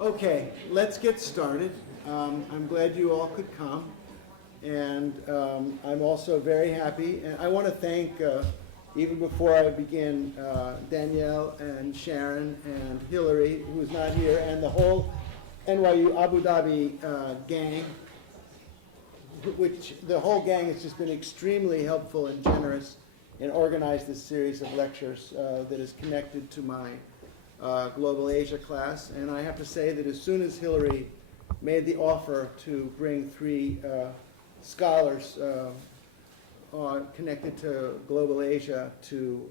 Okay, let's get started. I'm glad you all could come, and I'm also very happy. And I want to thank, even before I begin, Danielle and Sharon and Hillary, who's not here, and the whole NYU Abu Dhabi gang, which the whole gang has just been extremely helpful and generous in organizing this series of lectures that is connected to my Global Asia class. And I have to say that as soon as Hillary made the offer to bring three scholars connected to Global Asia to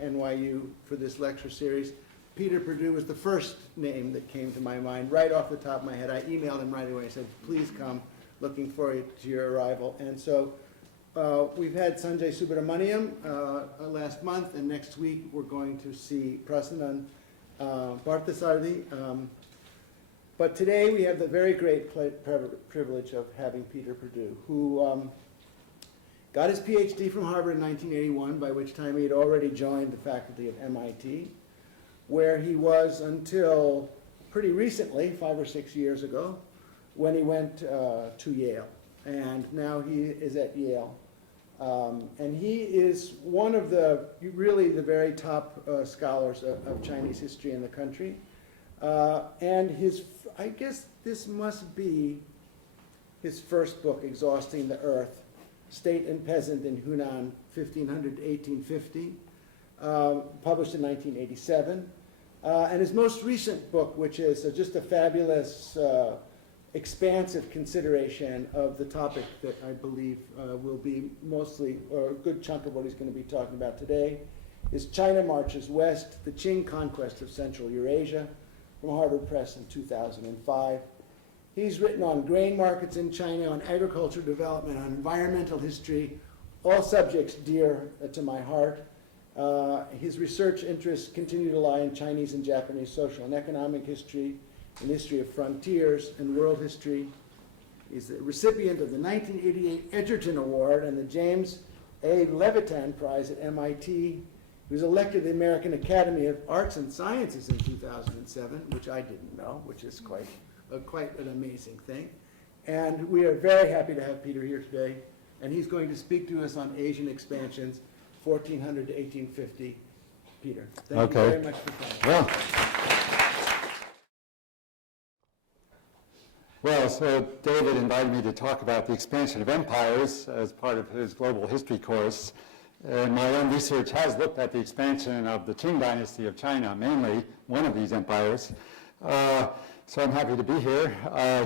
NYU for this lecture series, Peter Perdue was the first name that came to my mind right off the top of my head. I emailed him right away. I said, please come, looking forward to your arrival. And so we've had Sanjay Subramaniam last month, and next week we're going to see Prasannan Parthasarathy. But today we have the very great privilege of having Peter Perdue, who got his PhD from Harvard in 1981, by which time he had already joined the faculty of MIT, where he was until pretty recently, 5 or 6 years ago, when he went to Yale. And now he is at Yale. And he is one of the, really the very top scholars of Chinese history in the country. And his, I guess this must be his first book, Exhausting the Earth, State and Peasant in Hunan, 1500 to 1850, published in 1987. And his most recent book, which is just a fabulous expansive consideration of the topic that I believe will be mostly, or a good chunk of what he's going to be talking about today, is China Marches West, the Qing Conquest of Central Eurasia, from Harvard Press in 2005. He's written on grain markets in China, on agriculture development, on environmental history, all subjects dear to my heart. His research interests continue to lie in Chinese and Japanese social and economic history, and history of frontiers and world history. He's the recipient of the 1988 Edgerton Award and the James A. Levitan Prize at MIT. He was elected to the American Academy of Arts and Sciences in 2007, which I didn't know, which is quite an amazing thing. And we are very happy to have Peter here today, and he's going to speak to us on Asian expansions, 1400 to 1850. Peter, thank you very much for coming. Well, so David invited me to talk about the expansion of empires as part of his global history course. And my own research has looked at the expansion of the Qing dynasty of China, mainly one of these empires. So I'm happy to be here.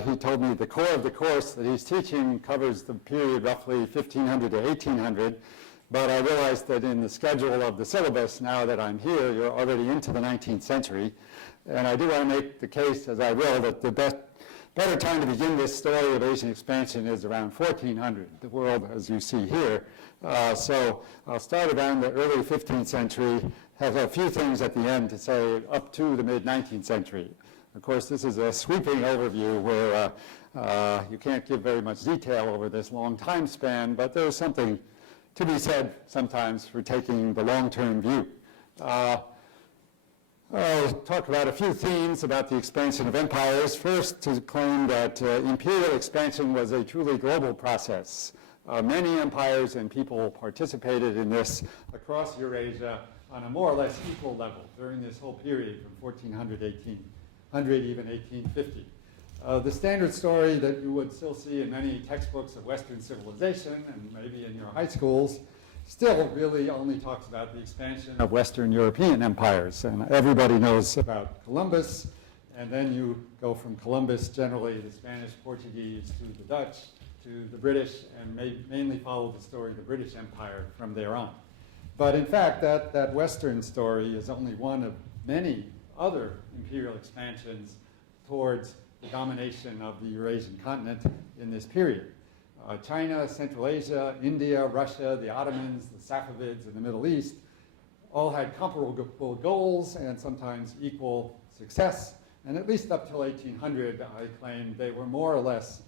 He told me the core of the course that he's teaching covers the period roughly 1500 to 1800. But I realized that in the schedule of the syllabus, now that I'm here, you're already into the 19th century. And I do want to make the case, as I will, that the better time to begin this story of Asian expansion is around 1400, the world as you see here. So I'll start around the early 15th century, have a few things at the end to say up to the mid-19th century. Of course, this is a sweeping overview where you can't give very much detail over this long time span, but there's something to be said sometimes for taking the long-term view. I'll talk about a few themes about the expansion of empires. First, to claim that imperial expansion was a truly global process. Many empires and people participated in this across Eurasia on a more or less equal level during this whole period from 1400 to 1800, even 1850. The standard story that you would still see in many textbooks of Western civilization and maybe in your high schools still really only talks about the expansion of Western European empires. And everybody knows about Columbus, and then you go from Columbus, generally the Spanish, Portuguese, to the Dutch, to the British, and mainly follow the story of the British Empire from there on. But in fact, that Western story is only one of many other imperial expansions towards the domination of the Eurasian continent in this period. China, Central Asia, India, Russia, the Ottomans, the Safavids in the Middle East all had comparable goals and sometimes equal success. And at least up till 1800, I claim they were more or less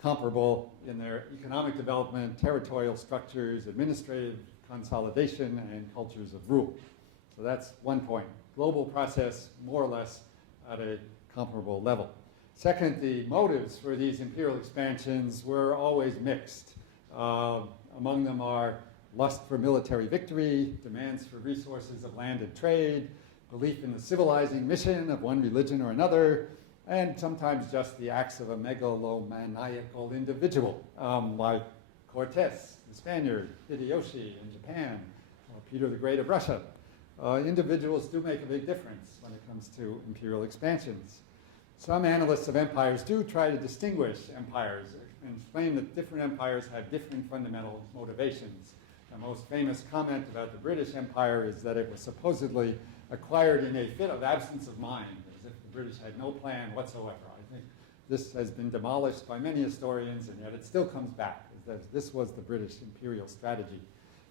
comparable in their economic development, territorial structures, administrative consolidation, and cultures of rule. So that's one point. Global process, more or less at a comparable level. Second, the motives for these imperial expansions were always mixed. Among them are lust for military victory, demands for resources of land and trade, belief in the civilizing mission of one religion or another, and sometimes just the acts of a megalomaniacal individual, like Cortes, the Spaniard, Hideyoshi in Japan, or Peter the Great of Russia. Individuals do make a big difference when it comes to imperial expansions. Some analysts of empires do try to distinguish empires and claim that different empires had different fundamental motivations. The most famous comment about the British Empire is that it was supposedly acquired in a fit of absence of mind, as if the British had no plan whatsoever. I think this has been demolished by many historians, and yet it still comes back, that this was the British imperial strategy.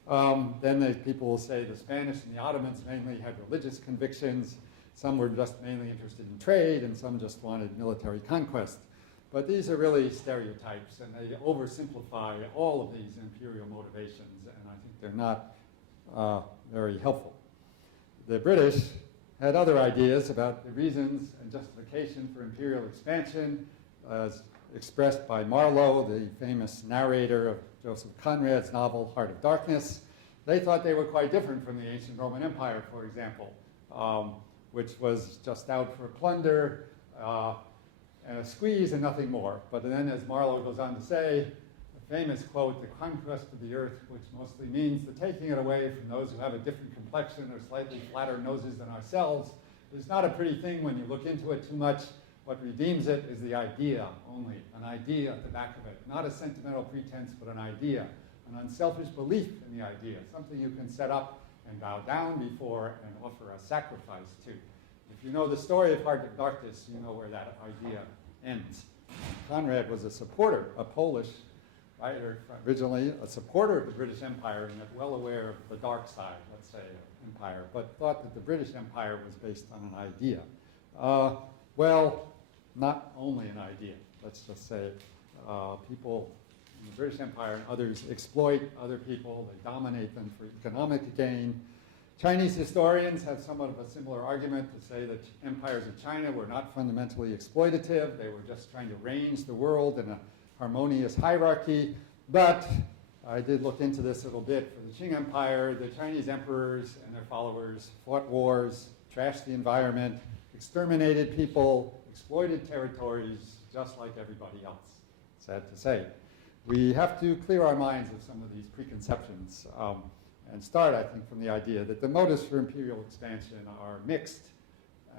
Then people will say the Spanish and the Ottomans mainly had religious convictions. Some were just mainly interested in trade, and some just wanted military conquest. But these are really stereotypes, and they oversimplify all of these imperial motivations, and I think they're not very helpful. The British had other ideas about the reasons and justification for imperial expansion, as expressed by Marlowe, the famous narrator of Joseph Conrad's novel, Heart of Darkness. They thought they were quite different from the ancient Roman Empire, for example, which was just out for plunder and a squeeze and nothing more. But then, as Marlowe goes on to say, the famous quote, "The conquest of the earth," which mostly means the taking it away from those who have a different complexion or slightly flatter noses than ourselves, is not a pretty thing when you look into it too much. What redeems it is the idea only, an idea at the back of it, not a sentimental pretense, but an idea, an unselfish belief in the idea, something you can set up and bow down before and offer a sacrifice to. If you know the story of Heart of Darkness, you know where that idea ends. Conrad was a supporter, a Polish writer, originally a supporter of the British Empire, and yet well aware of the dark side, let's say, of empire, but thought that the British Empire was based on an idea. Well, not only an idea. Let's just say people in the British Empire and others exploit other people. They dominate them for economic gain. Chinese historians have somewhat of a similar argument to say that empires of China were not fundamentally exploitative. They were just trying to range the world in a harmonious hierarchy. But I did look into this a little bit. For the Qing Empire, the Chinese emperors and their followers fought wars, trashed the environment, exterminated people, exploited territories, just like everybody else. Sad to say. We have to clear our minds of some of these preconceptions and start, I think, from the idea that the motives for imperial expansion are mixed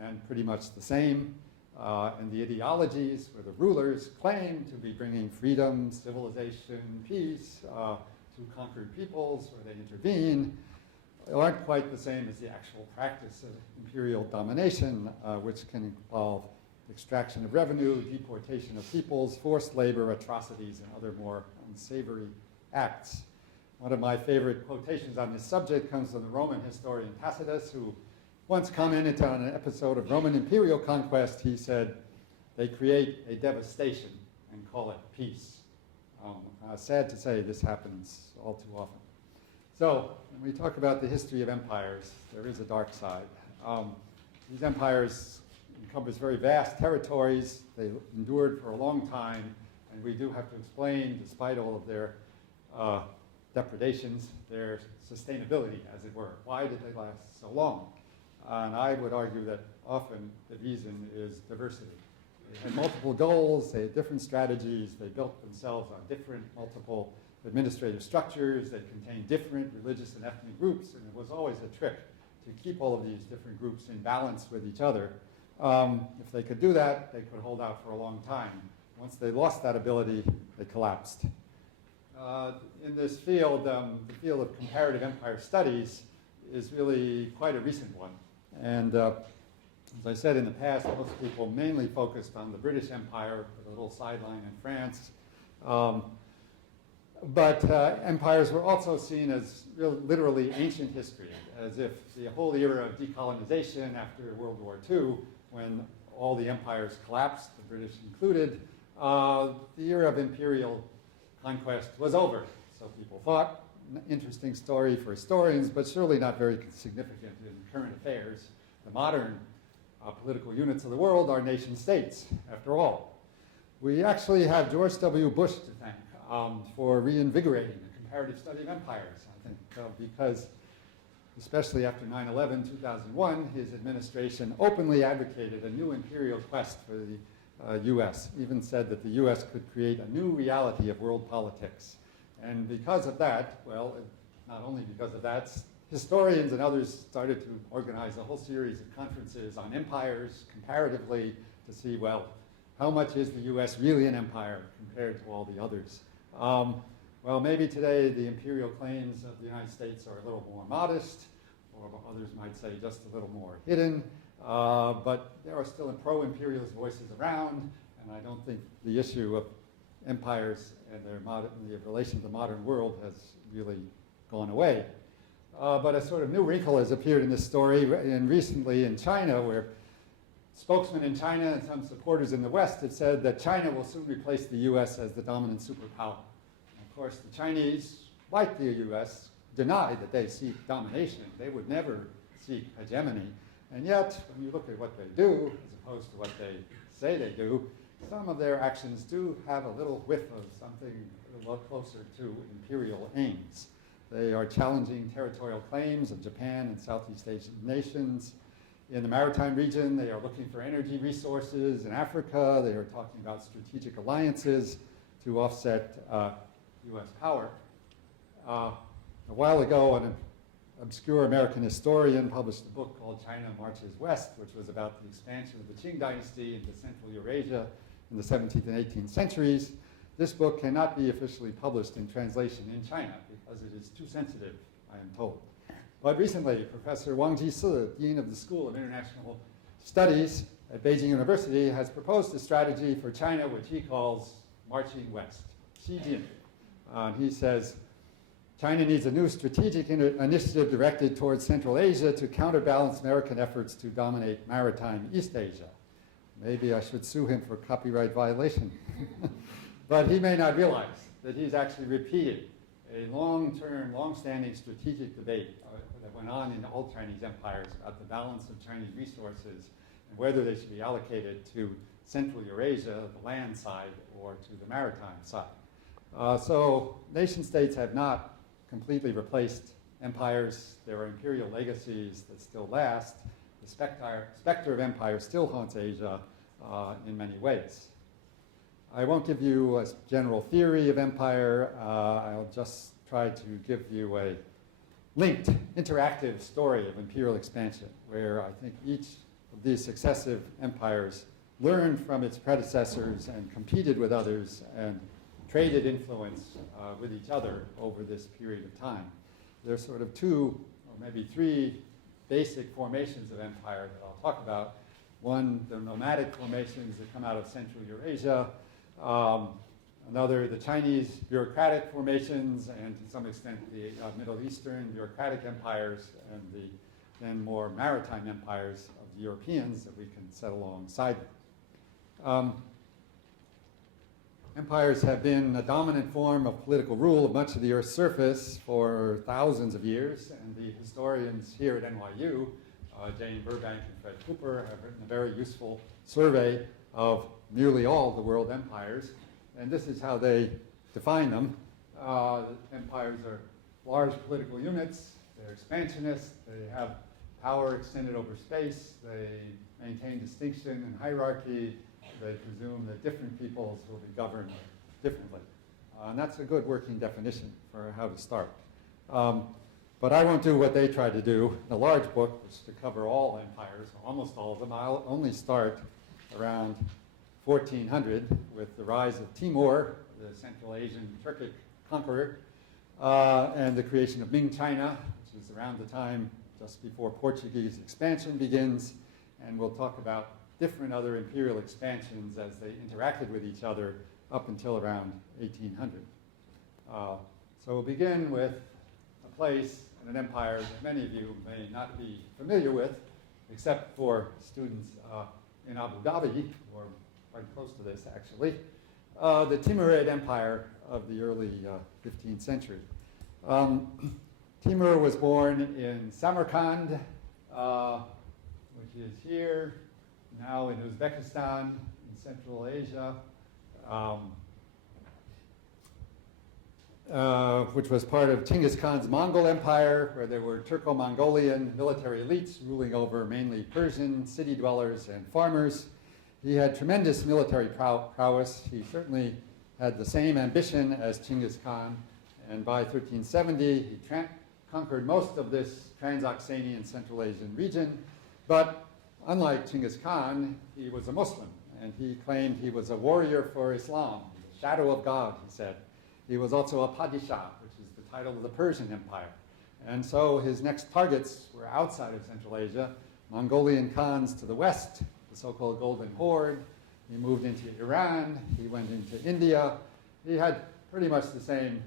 and pretty much the same. And the ideologies where the rulers claim to be bringing freedom, civilization, peace to conquered peoples where they intervene aren't quite the same as the actual practice of imperial domination, which can involve extraction of revenue, deportation of peoples, forced labor, atrocities, and other more unsavory acts. One of my favorite quotations on this subject comes from the Roman historian Tacitus, who once commented on an episode of Roman imperial conquest. He said, "They create a devastation and call it peace." Sad to say, this happens all too often. So, when we talk about the history of empires, there is a dark side. These empires encompass very vast territories. They endured for a long time, and we do have to explain, despite all of their depredations, their sustainability, as it were. Why did they last so long? And I would argue that often the reason is diversity. They had multiple goals, they had different strategies, they built themselves on different multiple administrative structures that contained different religious and ethnic groups, and it was always a trick to keep all of these different groups in balance with each other. If they could do that, they could hold out for a long time. Once they lost that ability, they collapsed. In this field, the field of comparative empire studies is really quite a recent one. And as I said in the past, most people mainly focused on the British Empire with a little sideline in France. But empires were also seen as literally ancient history, as if the whole era of decolonization after World War II, when all the empires collapsed, the British included, the era of imperial conquest was over. So people thought. Interesting story for historians, but surely not very significant in current affairs. The modern political units of the world are nation states, after all. We actually have George W. Bush to thank for reinvigorating the comparative study of empires, I think, because especially after 9/11, 2001, his administration openly advocated a new imperial quest for the U.S., even said that the U.S. could create a new reality of world politics. And because of that, well, not only because of that, historians and others started to organize a whole series of conferences on empires comparatively to see, well, how much is the U.S. really an empire compared to all the others? Well, maybe today the imperial claims of the United States are a little more modest, or others might say just a little more hidden, but there are still pro-imperialist voices around, and I don't think the issue of empires and their relation to the modern world has really gone away. But a sort of new wrinkle has appeared in this story, and recently in China, where spokesmen in China and some supporters in the West have said that China will soon replace the U.S. as the dominant superpower. And of course, the Chinese, like the U.S., deny that they seek domination. They would never seek hegemony. And yet, when you look at what they do, as opposed to what they say they do, some of their actions do have a little whiff of something a lot closer to imperial aims. They are challenging territorial claims of Japan and Southeast Asian nations. In the maritime region, they are looking for energy resources. In Africa, they are talking about strategic alliances to offset U.S. power. A while ago, an obscure American historian published a book called China Marches West, which was about the expansion of the Qing dynasty into Central Eurasia in the 17th and 18th centuries. This book cannot be officially published in translation in China because it is too sensitive, I am told. But recently, Professor Wang Jisi, Dean of the School of International Studies at Beijing University, has proposed a strategy for China which he calls Marching West, Xijin. He says, China needs a new strategic initiative directed towards Central Asia to counterbalance American efforts to dominate maritime East Asia. Maybe I should sue him for copyright violation. But he may not realize that he's actually repeated a long-term, long-standing strategic debate that went on in all Chinese empires about the balance of Chinese resources and whether they should be allocated to Central Eurasia, the land side, or to the maritime side. So nation states have not completely replaced empires. There are imperial legacies that still last. The specter of empire still haunts Asia in many ways. I won't give you a general theory of empire. I'll just try to give you a linked, interactive story of imperial expansion, where I think each of these successive empires learned from its predecessors and competed with others and traded influence with each other over this period of time. There's sort of two or maybe three basic formations of empire that I'll talk about. One, the nomadic formations that come out of Central Eurasia. Another, the Chinese bureaucratic formations, and to some extent the Middle Eastern bureaucratic empires, and the then more maritime empires of the Europeans that we can set alongside them. Empires have been a dominant form of political rule of much of the Earth's surface for thousands of years, and the historians here at NYU, Jane Burbank and Fred Cooper, have written a very useful survey of nearly all the world empires, and this is how they define them. Empires are large political units, they're expansionist, they have power extended over space, they maintain distinction and hierarchy, they presume that different peoples will be governed differently. And that's a good working definition for how to start. But I won't do what they tried to do in a large book, which is to cover all empires, almost all of them. I'll only start around 1400 with the rise of Timur, the Central Asian Turkic conqueror, and the creation of Ming China, which is around the time just before Portuguese expansion begins. And we'll talk about different other imperial expansions as they interacted with each other up until around 1800. So we'll begin with a place and an empire that many of you may not be familiar with, except for students in Abu Dhabi, who are quite close to this actually, the Timurid Empire of the early 15th century. Timur was born in Samarkand, which is here, now in Uzbekistan, in Central Asia, which was part of Genghis Khan's Mongol Empire, where there were Turco-Mongolian military elites ruling over mainly Persian city dwellers and farmers. He had tremendous military prowess. He certainly had the same ambition as Genghis Khan, and by 1370 he conquered most of this Transoxanian Central Asian region. But unlike Genghis Khan, he was a Muslim, and he claimed he was a warrior for Islam, the shadow of God, he said. He was also a padishah, which is the title of the Persian Empire. And so his next targets were outside of Central Asia, Mongolian Khans to the west, the so-called Golden Horde. He moved into Iran, he went into India. He had pretty much the same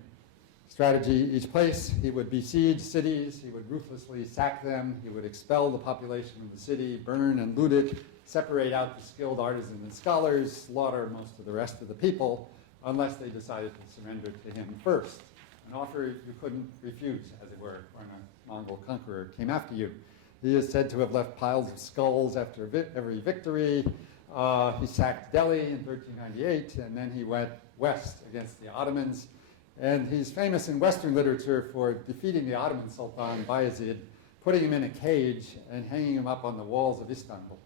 strategy each place. He would besiege cities, he would ruthlessly sack them, he would expel the population of the city, burn and loot it, separate out the skilled artisans and scholars, slaughter most of the rest of the people, unless they decided to surrender to him first. An offer you couldn't refuse, as it were, when a Mongol conqueror came after you. He is said to have left piles of skulls after every victory. He sacked Delhi in 1398, and then he went west against the Ottomans. And he's famous in Western literature for defeating the Ottoman Sultan Bayezid, putting him in a cage and hanging him up on the walls of Istanbul.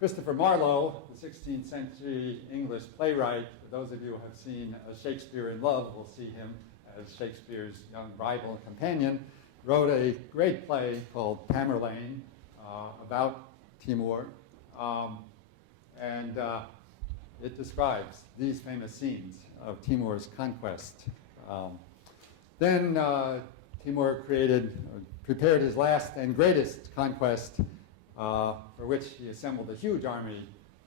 Christopher Marlowe, the 16th century English playwright, for those of you who have seen Shakespeare in Love will see him as Shakespeare's young rival and companion, wrote a great play called Tamerlane about Timur, and it describes these famous scenes of Timur's conquest. Then Timur prepared his last and greatest conquest, for which he assembled a huge army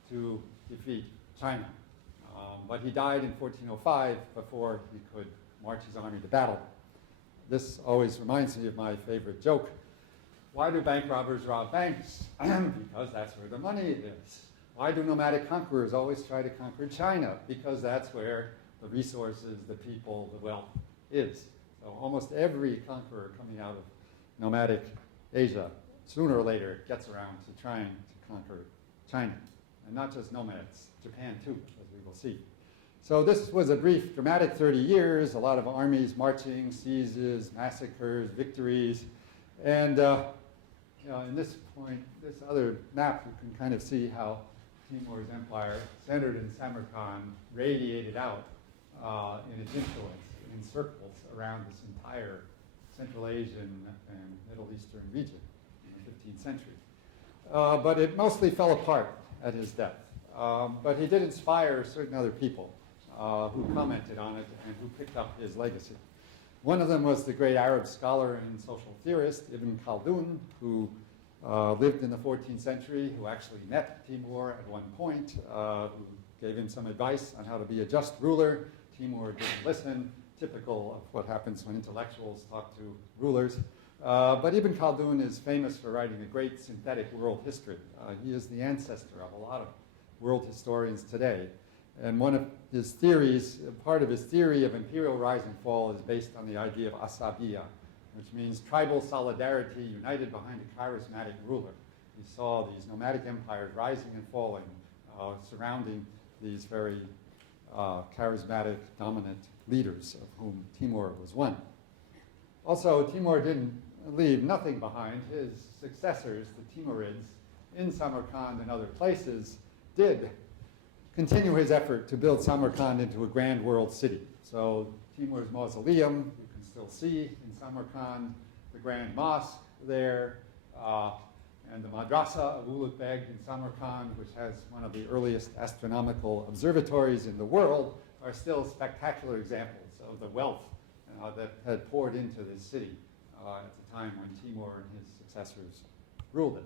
to defeat China. But he died in 1405 before he could march his army to battle. This always reminds me of my favorite joke. Why do bank robbers rob banks? Because that's where the money is. Why do nomadic conquerors always try to conquer China? Because that's where the resources, the people, the wealth is. So almost every conqueror coming out of nomadic Asia sooner or later gets around to trying to conquer China. And not just nomads, Japan too, as we will see. So this was a brief, dramatic 30 years, a lot of armies marching, sieges, massacres, victories. And in this other map, you can kind of see how Timur's empire, centered in Samarkand, radiated out in its influence in circles around this entire Central Asian and Middle Eastern region in the 15th century. But it mostly fell apart at his death. But he did inspire certain other people who commented on it and who picked up his legacy. One of them was the great Arab scholar and social theorist, Ibn Khaldun, who lived in the 14th century, who actually met Timur at one point, who gave him some advice on how to be a just ruler. Timur didn't listen, typical of what happens when intellectuals talk to rulers. But Ibn Khaldun is famous for writing a great synthetic world history. He is the ancestor of a lot of world historians today. And one of his theories, part of his theory of imperial rise and fall is based on the idea of asabiya, which means tribal solidarity united behind a charismatic ruler. He saw these nomadic empires rising and falling, surrounding these very charismatic, dominant leaders, of whom Timur was one. Also, Timur didn't leave nothing behind. His successors, the Timurids, in Samarkand and other places, did continue his effort to build Samarkand into a grand world city. So Timur's mausoleum, you can still see in Samarkand, the Grand Mosque there, and the Madrasa of Ulugh Beg in Samarkand, which has one of the earliest astronomical observatories in the world, are still spectacular examples of the wealth that had poured into this city at the time when Timur and his successors ruled it.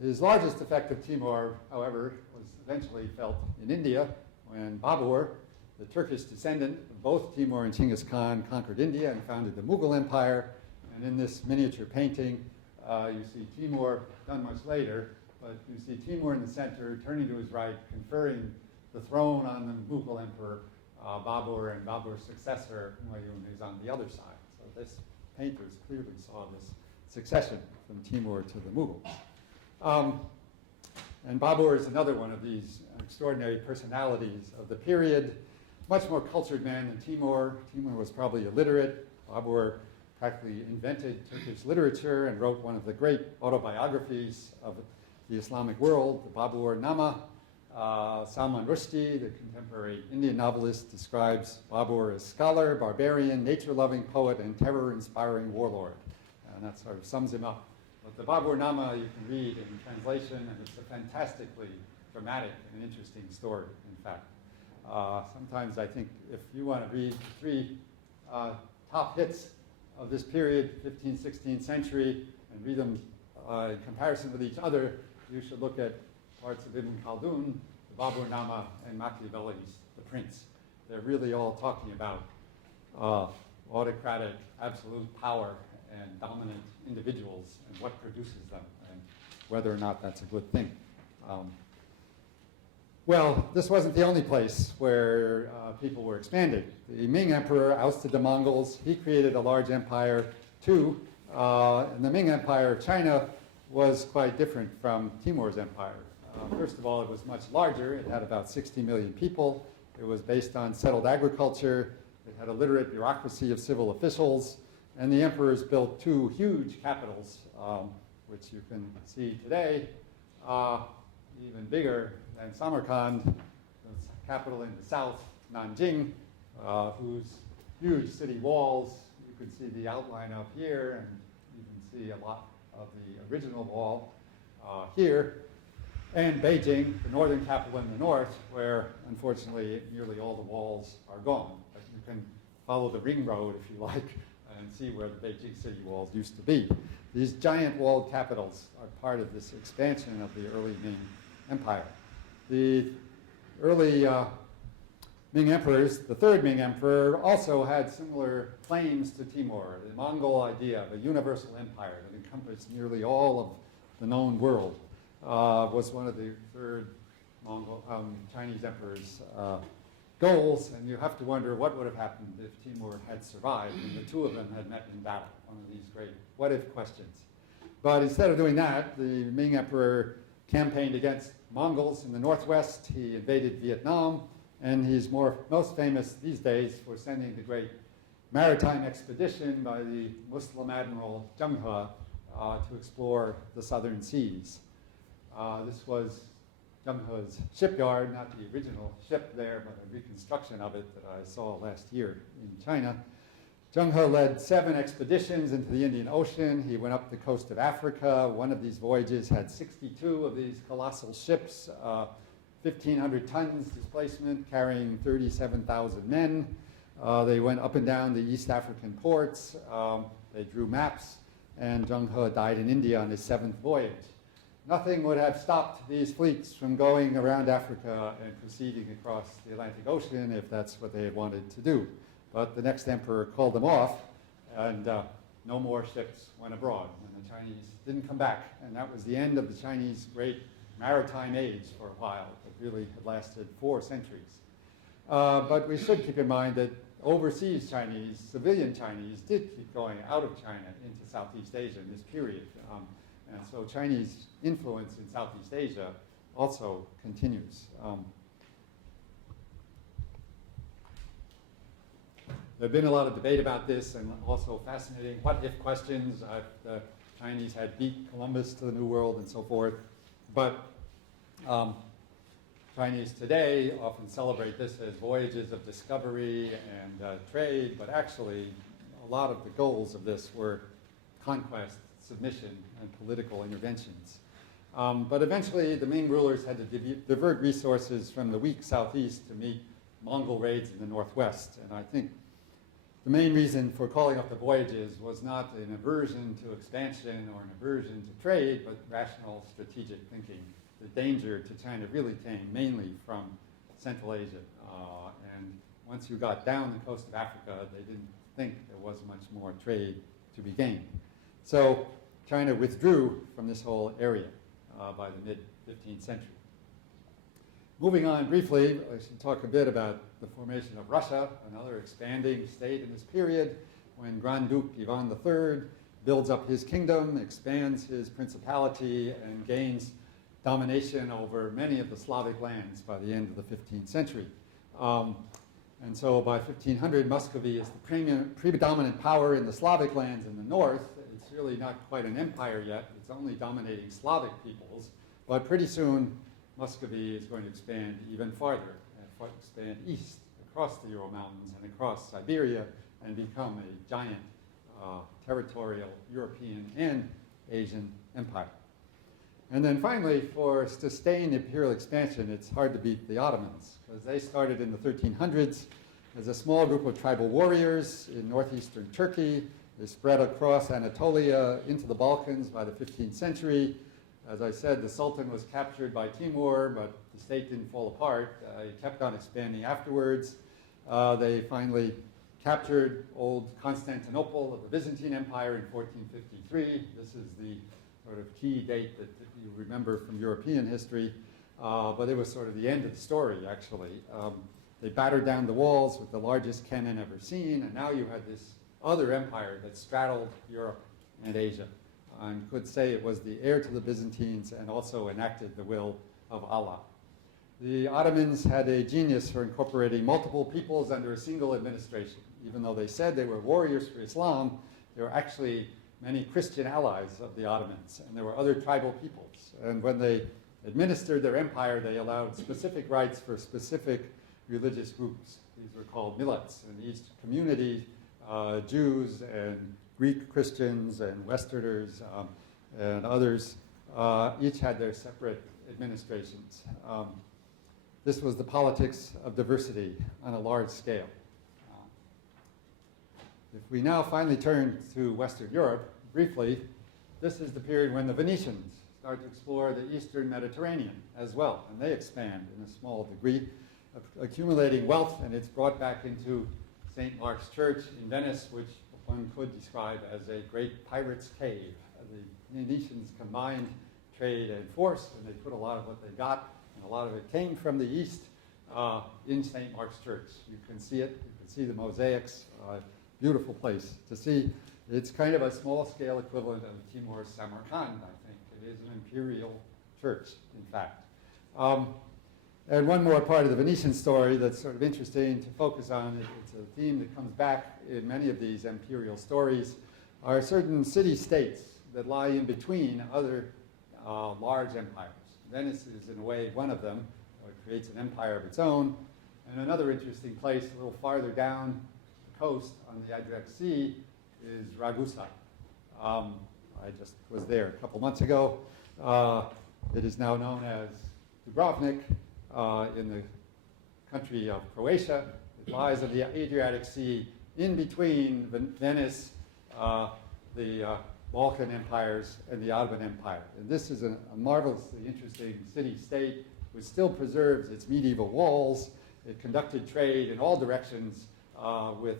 His largest effect of Timur, however, was eventually felt in India when Babur, the Turkish descendant of both Timur and Genghis Khan, conquered India and founded the Mughal Empire. And in this miniature painting, you see Timur, done much later, but you see Timur in the center, turning to his right, conferring the throne on the Mughal emperor, Babur, and Babur's successor, Humayun, is on the other side. So this painters clearly saw this succession from Timur to the Mughals. And Babur is another one of these extraordinary personalities of the period. Much more cultured man than Timur. Timur was probably illiterate. Babur practically invented Turkish literature and wrote one of the great autobiographies of the Islamic world, the Babur Nama. Salman Rushdie, the contemporary Indian novelist, describes Babur as scholar, barbarian, nature-loving poet, and terror-inspiring warlord. And that sort of sums him up. But the Babur Nama you can read in translation, and it's a fantastically dramatic and interesting story, in fact. Sometimes I think if you want to read the three top hits of this period, 15th, 16th century, and read them in comparison with each other, you should look at parts of Ibn Khaldun, the Babur Nama, and Machiavelli's The Prince. They're really all talking about autocratic, absolute power and dominant individuals and what produces them and whether or not that's a good thing. Well, this wasn't the only place where people were expanded. The Ming Emperor ousted the Mongols. He created a large empire too. In the Ming Empire, China was quite different from Timur's empire. First of all, it was much larger. It had about 60 million people. It was based on settled agriculture. It had a literate bureaucracy of civil officials. And the emperors built two huge capitals, which you can see today, even bigger than Samarkand, the capital in the south, Nanjing, whose huge city walls, you can see the outline up here, and you can see a lot of the original wall here. And Beijing, the northern capital in the north, where unfortunately nearly all the walls are gone. But you can follow the ring road, if you like, and see where the Beijing city walls used to be. These giant walled capitals are part of this expansion of the early Ming Empire. The early Ming emperors, the third Ming emperor, also had similar claims to Timur. The Mongol idea of a universal empire that encompassed nearly all of the known world was one of the third Chinese emperor's goals, and you have to wonder what would have happened if Timur had survived and the two of them had met in battle, one of these great what-if questions. But instead of doing that, the Ming emperor campaigned against Mongols in the northwest. He invaded Vietnam, and he's most famous these days for sending the great maritime expedition by the Muslim admiral Zheng He to explore the southern seas. This was Zheng He's shipyard, not the original ship there, but a reconstruction of it that I saw last year in China. Zheng He led 7 expeditions into the Indian Ocean. He went up the coast of Africa. One of these voyages had 62 of these colossal ships, 1,500 tons displacement, carrying 37,000 men. They went up and down the East African ports. They drew maps, and Zheng He died in India on his 7th voyage. Nothing would have stopped these fleets from going around Africa and proceeding across the Atlantic Ocean if that's what they had wanted to do. But the next emperor called them off, and no more ships went abroad. And the Chinese didn't come back. And that was the end of the Chinese great maritime age for a while. It really had lasted 4 centuries. But we should keep in mind that overseas Chinese, civilian Chinese, did keep going out of China into Southeast Asia in this period. And so Chinese influence in Southeast Asia also continues. There's been a lot of debate about this, and also fascinating what-if questions. The Chinese had beat Columbus to the New World and so forth. But Chinese today often celebrate this as voyages of discovery and trade, but actually a lot of the goals of this were conquest, submission, and political interventions. But eventually the Ming rulers had to divert resources from the weak southeast to meet Mongol raids in the northwest. And I think the main reason for calling up the voyages was not an aversion to expansion or an aversion to trade, but rational strategic thinking. The danger to China really came mainly from Central Asia. And once you got down the coast of Africa, they didn't think there was much more trade to be gained. So China withdrew from this whole area by the mid-15th century. Moving on briefly, I should talk a bit about the formation of Russia, another expanding state in this period, when Grand Duke Ivan III builds up his kingdom, expands his principality, and gains domination over many of the Slavic lands by the end of the 15th century. And so by 1500, Muscovy is the predominant power in the Slavic lands in the north. It's really not quite an empire yet. It's only dominating Slavic peoples. But pretty soon, Muscovy is going to expand even farther, and expand east across the Ural Mountains and across Siberia and become a giant territorial European and Asian empire. And then finally, for sustained imperial expansion, it's hard to beat the Ottomans, because they started in the 1300s as a small group of tribal warriors in northeastern Turkey. They spread across Anatolia into the Balkans by the 15th century. As I said, the Sultan was captured by Timur, but the state didn't fall apart. It kept on expanding afterwards. They finally captured old Constantinople of the Byzantine Empire in 1453. This is the sort of key date that you remember from European history, but it was sort of the end of the story, actually. They battered down the walls with the largest cannon ever seen, and now you had this other empire that straddled Europe and Asia, and could say it was the heir to the Byzantines and also enacted the will of Allah. The Ottomans had a genius for incorporating multiple peoples under a single administration. Even though they said they were warriors for Islam, they were actually many Christian allies of the Ottomans, and there were other tribal peoples. And when they administered their empire, they allowed specific rights for specific religious groups. These were called millets, and each community, Jews and Greek Christians and Westerners and others, each had their separate administrations. This was the politics of diversity on a large scale. If we now finally turn to Western Europe, briefly, this is the period when the Venetians start to explore the Eastern Mediterranean as well, and they expand in a small degree, accumulating wealth, and it's brought back into St. Mark's Church in Venice, which one could describe as a great pirate's cave. The Venetians combined trade and force, and they put a lot of what they got, and a lot of it came from the East in St. Mark's Church. You can see it, you can see the mosaics. Beautiful place to see. It's kind of a small-scale equivalent of Timur's Samarkand, I think. It is an imperial church, in fact. And one more part of the Venetian story that's sort of interesting to focus on, it's a theme that comes back in many of these imperial stories, are certain city-states that lie in between other large empires. Venice is, in a way, one of them. It creates an empire of its own. And another interesting place a little farther down coast on the Adriatic Sea is Ragusa. I just was there a couple months ago. It is now known as Dubrovnik in the country of Croatia. It lies on the Adriatic Sea in between Venice, the Balkan empires, and the Ottoman Empire. And this is a marvelously interesting city-state which still preserves its medieval walls. It conducted trade in all directions with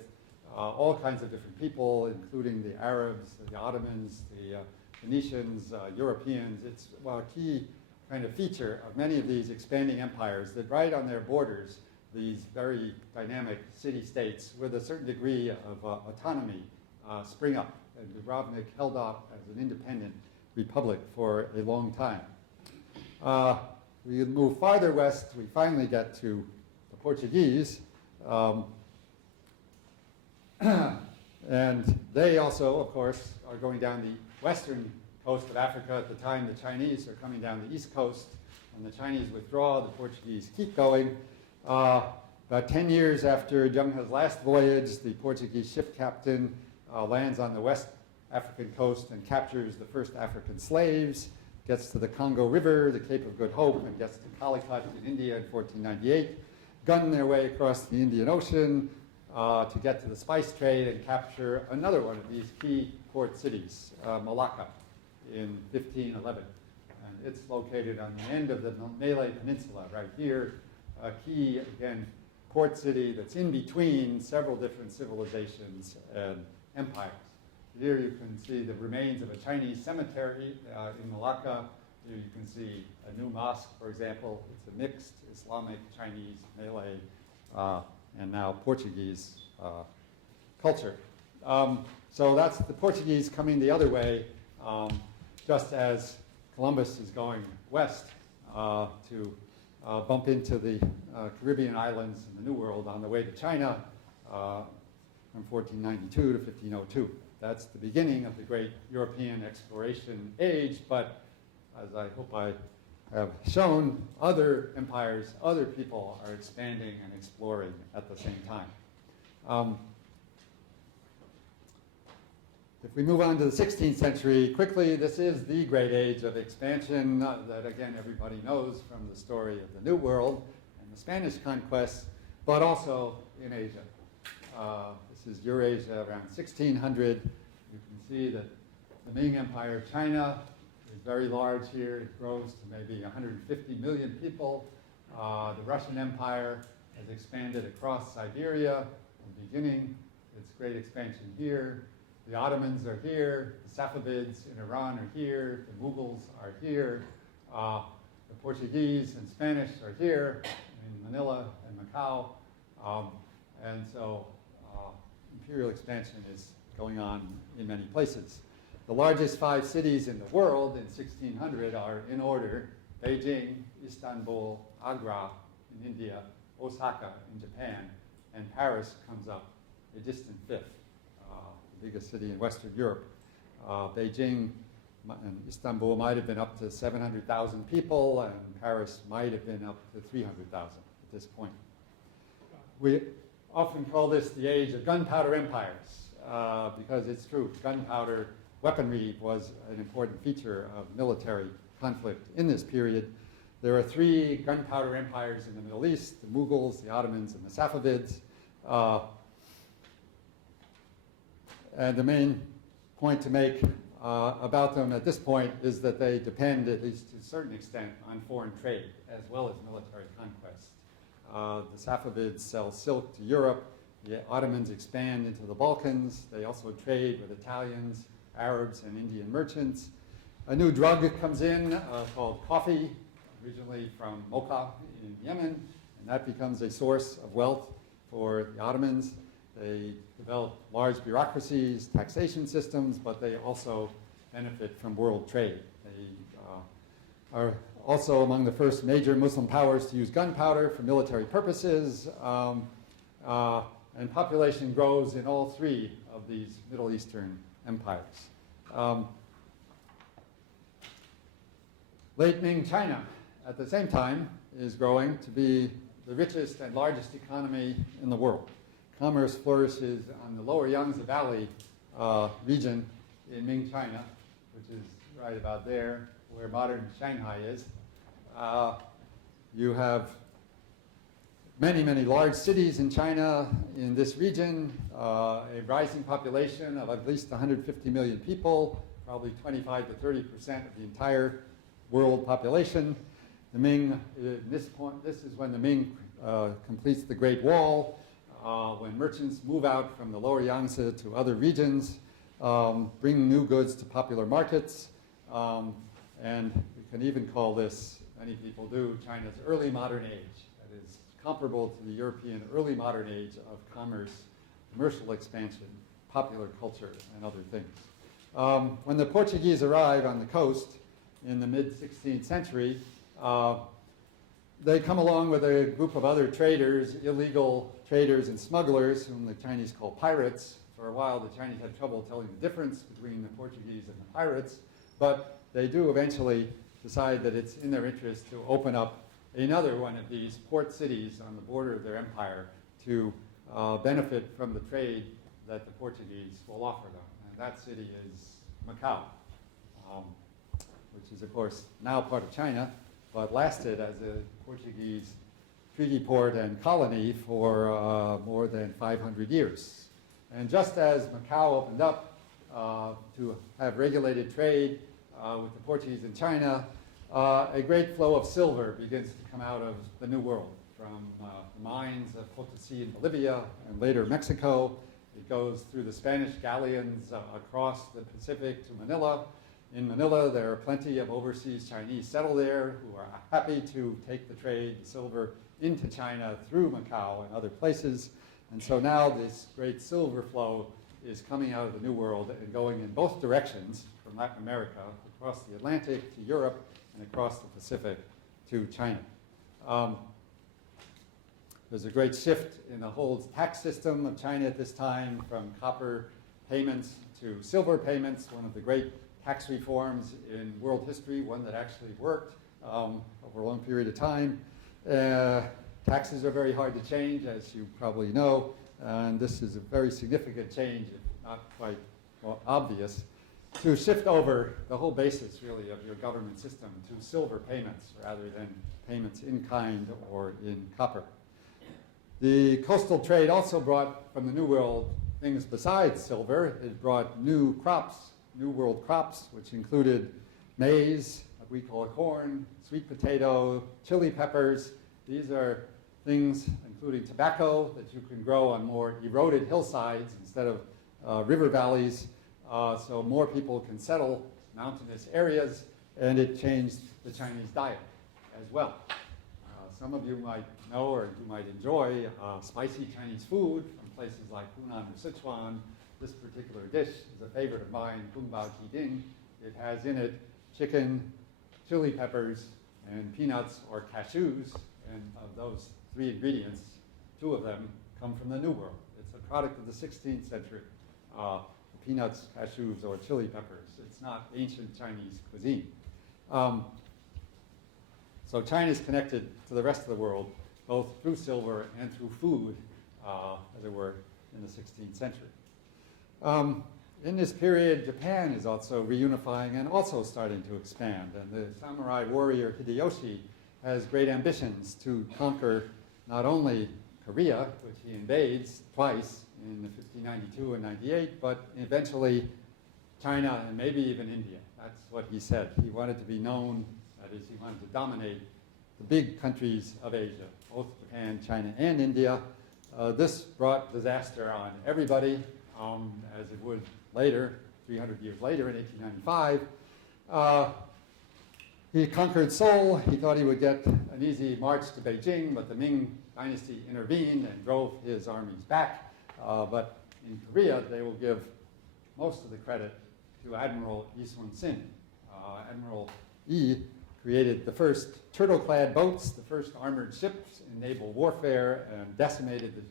all kinds of different people, including the Arabs, the Ottomans, the Venetians, Europeans. It's a key kind of feature of many of these expanding empires that right on their borders, these very dynamic city-states with a certain degree of autonomy spring up. And Dubrovnik held up as an independent republic for a long time. We move farther west, we finally get to the Portuguese. And they also, of course, are going down the western coast of Africa. At the time, the Chinese are coming down the east coast. When the Chinese withdraw, the Portuguese keep going. About 10 years after Zheng He's last voyage, the Portuguese ship captain lands on the west African coast and captures the first African slaves, gets to the Congo River, the Cape of Good Hope, and gets to Calicut in India in 1498, gun their way across the Indian Ocean, to get to the spice trade and capture another one of these key port cities, Malacca, in 1511. And it's located on the end of the Malay Peninsula right here, a key, again, port city that's in between several different civilizations and empires. Here you can see the remains of a Chinese cemetery in Malacca. Here you can see a new mosque, for example. It's a mixed Islamic, Chinese, Malay, and now Portuguese culture. So that's the Portuguese coming the other way, just as Columbus is going west to bump into the Caribbean islands in the New World on the way to China from 1492 to 1502. That's the beginning of the great European exploration age, but as I hope I have shown, other empires, other people are expanding and exploring at the same time. If we move on to the 16th century quickly, this is the great age of expansion that, again, everybody knows from the story of the New World and the Spanish conquest, but also in Asia. This is Eurasia around 1600. You can see that the Ming Empire, China, is very large here. It grows to maybe 150 million people. The Russian Empire has expanded across Siberia in the beginning. Its great expansion here. The Ottomans are here. The Safavids in Iran are here. The Mughals are here. The Portuguese and Spanish are here in Manila and Macau. And so imperial expansion is going on in many places. The largest 5 cities in the world in 1600 are in order: Beijing, Istanbul, Agra in India, Osaka in Japan, and Paris comes up a distant 5th, the biggest city in Western Europe. Beijing and Istanbul might have been up to 700,000 people, and Paris might have been up to 300,000 at this point. We often call this the age of gunpowder empires, because it's true. Gunpowder weaponry was an important feature of military conflict in this period. There are 3 gunpowder empires in the Middle East: the Mughals, the Ottomans, and the Safavids. And the main point to make about them at this point is that they depend, at least to a certain extent, on foreign trade as well as military conquest. The Safavids sell silk to Europe. The Ottomans expand into the Balkans. They also trade with Italians, Arabs, and Indian merchants. A new drug comes in called coffee, originally from Mocha in Yemen, and that becomes a source of wealth for the Ottomans. They develop large bureaucracies, taxation systems, but they also benefit from world trade. They are also among the first major Muslim powers to use gunpowder for military purposes, and population grows in all 3 of these Middle Eastern empires. Late Ming China, at the same time, is growing to be the richest and largest economy in the world. Commerce flourishes on the lower Yangtze Valley region in Ming China, which is right about there, where modern Shanghai is. You have many, many large cities in China in this region, a rising population of at least 150 million people, probably 25 to 30% of the entire world population. The Ming, this is when the Ming completes the Great Wall, when merchants move out from the lower Yangtze to other regions, bring new goods to popular markets, and we can even call this, many people do, China's early modern age. That is comparable to the European early modern age of commerce, commercial expansion, popular culture, and other things. When the Portuguese arrive on the coast in the mid-16th century, they come along with a group of other traders, illegal traders and smugglers, whom the Chinese call pirates. For a while, the Chinese had trouble telling the difference between the Portuguese and the pirates, but they do eventually decide that it's in their interest to open up another one of these port cities on the border of their empire to benefit from the trade that the Portuguese will offer them. And that city is Macau, which is, of course, now part of China, but lasted as a Portuguese treaty port and colony for more than 500 years. And just as Macau opened up to have regulated trade with the Portuguese in China, a great flow of silver begins to come out of the New World from the mines of Potosí in Bolivia and later Mexico. It goes through the Spanish galleons across the Pacific to Manila. In Manila, there are plenty of overseas Chinese settled there who are happy to take the trade, the silver, into China through Macau and other places. And so now this great silver flow is coming out of the New World and going in both directions, from Latin America, across the Atlantic to Europe, and across the Pacific to China. There's a great shift in the whole tax system of China at this time, from copper payments to silver payments, one of the great tax reforms in world history, one that actually worked over a long period of time. Taxes are very hard to change, as you probably know, and this is a very significant change, if not quite obvious, to shift over the whole basis, really, of your government system to silver payments rather than payments in kind or in copper. The coastal trade also brought from the New World things besides silver. It brought new crops, New World crops, which included maize, what we call corn, sweet potato, chili peppers. These are things, including tobacco, that you can grow on more eroded hillsides instead of river valleys, so more people can settle mountainous areas, and it changed the Chinese diet as well. Some of you might know or you might enjoy spicy Chinese food from places like Hunan or Sichuan. This particular dish is a favorite of mine, Kung Bao Ji Ding. It has in it chicken, chili peppers, and peanuts or cashews, and of those three ingredients, two of them come from the New World. It's a product of the 16th century, peanuts, cashews, or chili peppers. It's not ancient Chinese cuisine. So China is connected to the rest of the world, both through silver and through food, as it were, in the 16th century. In this period, Japan is also reunifying and also starting to expand. And the samurai warrior Hideyoshi has great ambitions to conquer not only Korea, which he invades twice in 1592 and 98, but eventually China and maybe even India. That's what he said. He wanted to be known, that is, he wanted to dominate the big countries of Asia, both Japan, China, and India. This brought disaster on everybody, as it would later, 300 years later in 1895. He conquered Seoul. He thought he would get an easy march to Beijing, but the Ming dynasty intervened and drove his armies back. But in Korea, they will give most of the credit to Admiral Yi Sun-sin. Admiral Yi created the first turtle-clad boats, the first armored ships in naval warfare, and decimated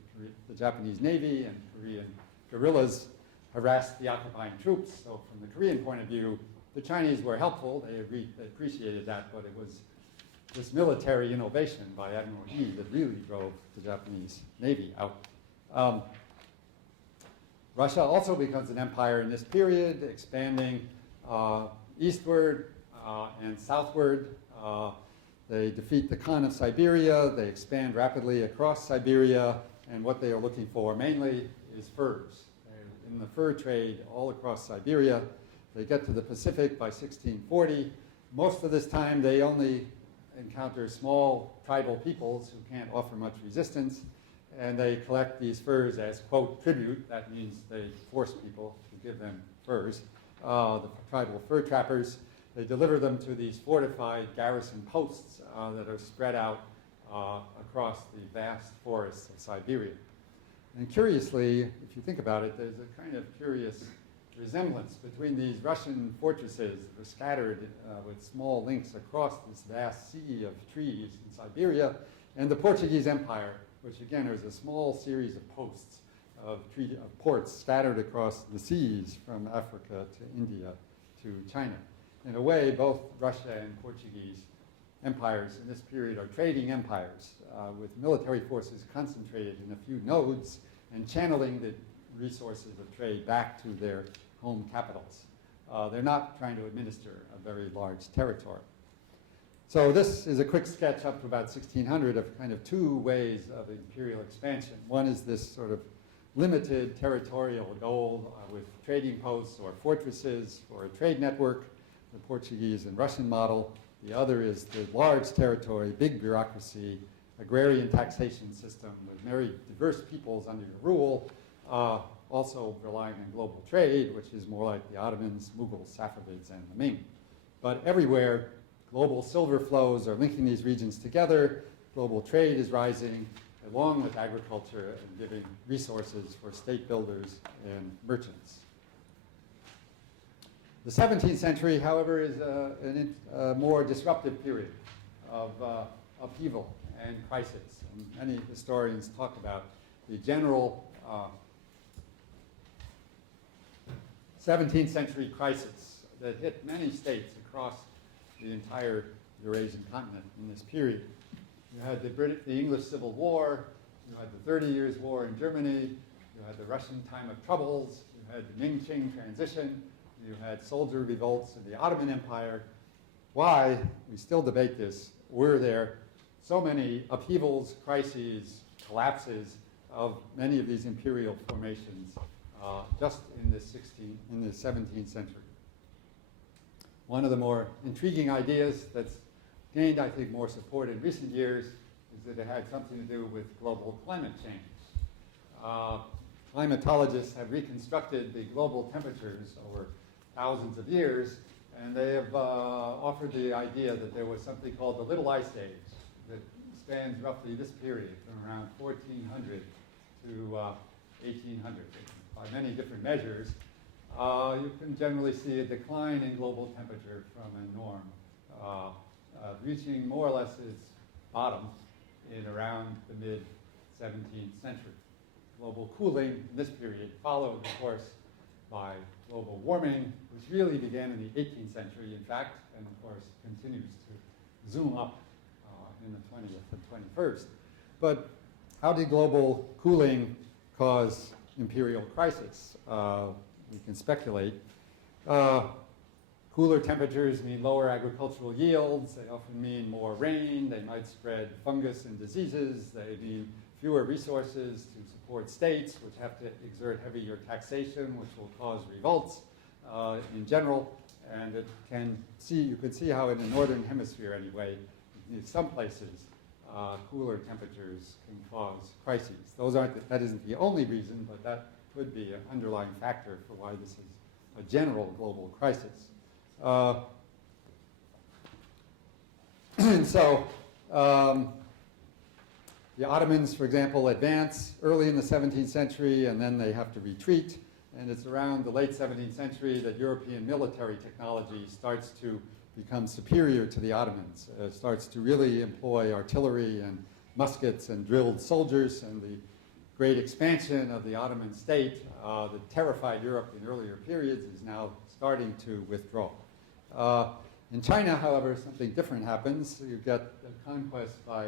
the Japanese Navy, and Korean guerrillas harassed the occupying troops. So from the Korean point of view, the Chinese were helpful. They appreciated that, but it was this military innovation by Admiral Yi that really drove the Japanese Navy out. Russia also becomes an empire in this period, expanding eastward and southward. They defeat the Khan of Siberia. They expand rapidly across Siberia, and what they are looking for mainly is furs. They're in the fur trade all across Siberia. They get to the Pacific by 1640. Most of this time, they only encounter small tribal peoples who can't offer much resistance, and they collect these furs as, quote, tribute. That means they force people to give them furs. The tribal fur trappers, they deliver them to these fortified garrison posts that are spread out across the vast forests of Siberia. And curiously, if you think about it, there's a kind of curious resemblance between these Russian fortresses that are scattered with small links across this vast sea of trees in Siberia, and the Portuguese Empire, which again is a small series of posts of ports scattered across the seas from Africa to India to China. In a way, both Russia and Portuguese empires in this period are trading empires with military forces concentrated in a few nodes and channeling the resources of trade back to their home capitals. They're not trying to administer a very large territory. So this is a quick sketch up to about 1600 of kind of two ways of imperial expansion. One is this sort of limited territorial goal with trading posts or fortresses or a trade network, the Portuguese and Russian model. The other is the large territory, big bureaucracy, agrarian taxation system with very diverse peoples under your rule, also relying on global trade, which is more like the Ottomans, Mughals, Safavids, and the Ming. But everywhere, global silver flows are linking these regions together. Global trade is rising along with agriculture and giving resources for state builders and merchants. The 17th century, however, is a more disruptive period of upheaval and crisis. And many historians talk about the general 17th century crisis that hit many states across the entire Eurasian continent in this period. You had the English Civil War, you had the 30 Years' War in Germany, you had the Russian time of troubles, you had the Ming Qing transition, you had soldier revolts in the Ottoman Empire. Why, we still debate this, were there so many upheavals, crises, collapses of many of these imperial formations just in the 17th century? One of the more intriguing ideas that's gained, I think, more support in recent years is that it had something to do with global climate change. Climatologists have reconstructed the global temperatures over thousands of years, and they have offered the idea that there was something called the Little Ice Age that spans roughly this period from around 1400 to 1800. By many different measures, you can generally see a decline in global temperature from a norm, reaching more or less its bottom in around the mid-17th century. Global cooling in this period followed, of course, by global warming, which really began in the 18th century, in fact, and of course continues to zoom up in the 20th and 21st. But how did global cooling cause imperial crisis? We can speculate. Cooler temperatures mean lower agricultural yields. They often mean more rain. They might spread fungus and diseases. They mean fewer resources to support states, which have to exert heavier taxation, which will cause revolts in general. And you can see how in the northern hemisphere, anyway, in some places, cooler temperatures can cause crises. That isn't the only reason, but that could be an underlying factor for why this is a general global crisis. And so the Ottomans, for example, advance early in the 17th century, and then they have to retreat. And it's around the late 17th century that European military technology starts to become superior to the Ottomans, starts to really employ artillery and muskets and drilled soldiers, and the great expansion of the Ottoman state that terrified Europe in earlier periods is now starting to withdraw. In China, however, something different happens. You get the conquest by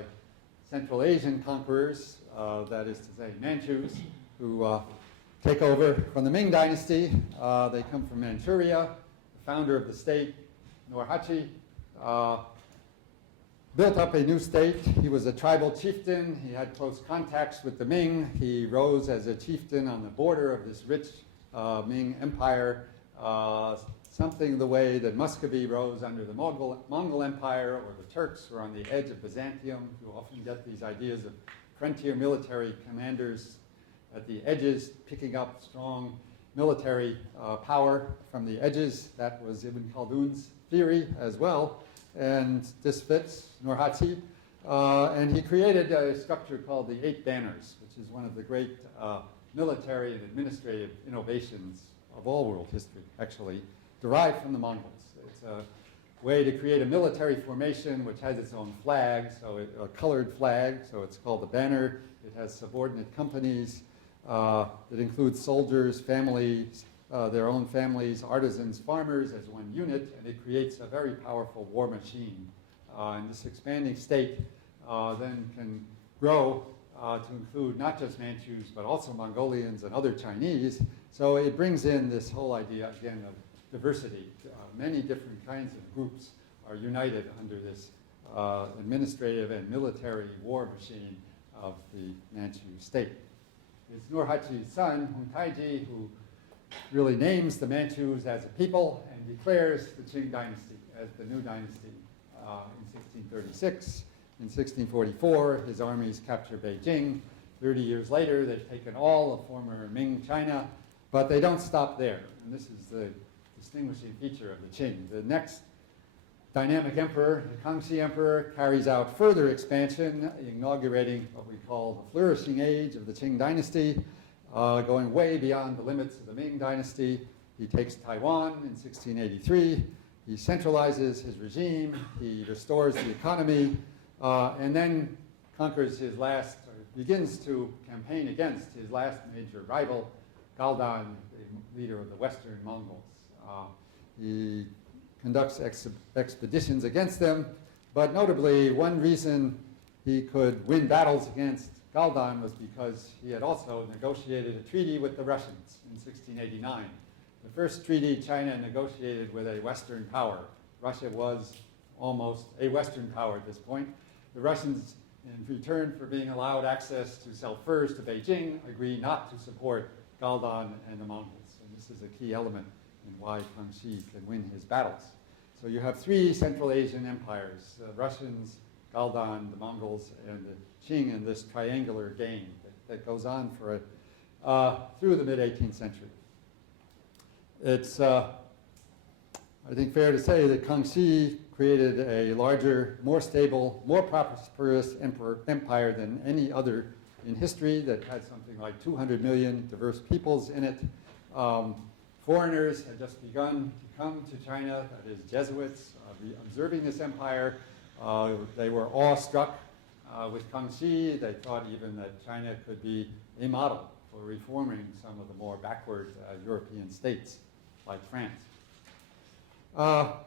Central Asian conquerors, that is to say Manchus, who take over from the Ming dynasty. They come from Manchuria. The founder of the state, Nurhaci, built up a new state. He was a tribal chieftain. He had close contacts with the Ming. He rose as a chieftain on the border of this rich Ming Empire, something the way that Muscovy rose under the Mongol Empire, or the Turks were on the edge of Byzantium. You often get these ideas of frontier military commanders at the edges, picking up strong military power from the edges. That was Ibn Khaldun's theory as well, and this fits Nurhaci. And he created a structure called the Eight Banners, which is one of the great military and administrative innovations of all world history, actually, derived from the Mongols. It's a way to create a military formation which has its own flag, so a colored flag, so it's called a banner. It has subordinate companies. It includes soldiers, families, their own families, artisans, farmers as one unit, and it creates a very powerful war machine. And this expanding state then can grow to include not just Manchus, but also Mongolians and other Chinese. So it brings in this whole idea, again, of diversity. Many different kinds of groups are united under this administrative and military war machine of the Manchu state. It's Nurhaci's son, Hun Taiji, who really names the Manchus as a people and declares the Qing dynasty as the new dynasty in 1636. In 1644, his armies capture Beijing. 30 years later, they've taken all of former Ming China, but they don't stop there. And this is the distinguishing feature of the Qing. The next dynamic emperor, the Kangxi Emperor, carries out further expansion, inaugurating what we call the flourishing age of the Qing dynasty, going way beyond the limits of the Ming dynasty. He takes Taiwan in 1683. He centralizes his regime. He restores the economy, and then conquers his last, or begins to campaign against his last major rival, Galdan, the leader of the Western Mongols. He conducts expeditions against them, but notably, one reason he could win battles against Galdan was because he had also negotiated a treaty with the Russians in 1689. The first treaty China negotiated with a Western power. Russia was almost a Western power at this point. The Russians, in return for being allowed access to sell furs to Beijing, agree not to support Galdan and the Mongols. And this is a key element in why Kangxi can win his battles. So you have three Central Asian empires, the Russians, Galdan, the Mongols, and the Qing in this triangular game that goes on for through the mid-18th century. It's, I think, fair to say that Kangxi created a larger, more stable, more prosperous empire than any other in history that had something like 200 million diverse peoples in it. Foreigners had just begun to come to China, that is Jesuits, observing this empire. They were awestruck with Kangxi. They thought even that China could be a model for reforming some of the more backward European states like France.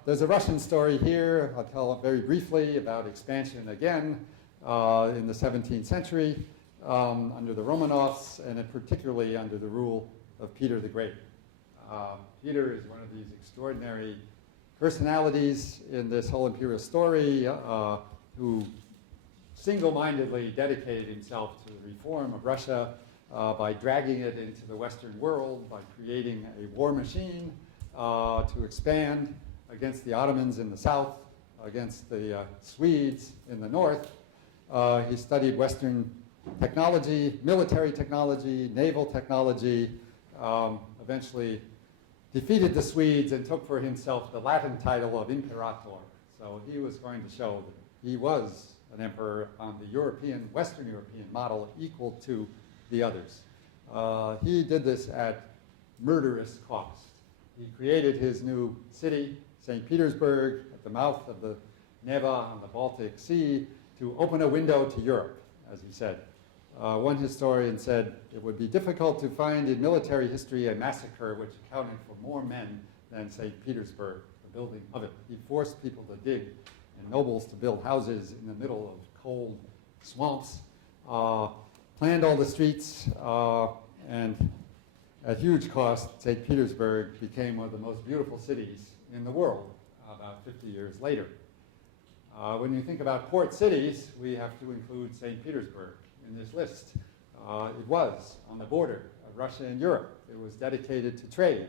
There's a Russian story here. I'll tell very briefly about expansion again in the 17th century under the Romanovs, and particularly under the rule of Peter the Great. Peter is one of these extraordinary personalities in this whole imperial story who single-mindedly dedicated himself to the reform of Russia by dragging it into the Western world, by creating a war machine to expand against the Ottomans in the south, against the Swedes in the north. He studied Western technology, military technology, naval technology, eventually defeated the Swedes and took for himself the Latin title of Imperator. So he was going to show that he was an emperor on the European, Western European model equal to the others. He did this at murderous cost. He created his new city, St. Petersburg, at the mouth of the Neva on the Baltic Sea, to open a window to Europe, as he said. One historian said, it would be difficult to find in military history a massacre which accounted for more men than St. Petersburg, the building of it. He forced people to dig and nobles to build houses in the middle of cold swamps, planned all the streets, and at huge cost, St. Petersburg became one of the most beautiful cities in the world about 50 years later. When you think about port cities, we have to include St. Petersburg in this list. It was on the border of Russia and Europe. It was dedicated to trade,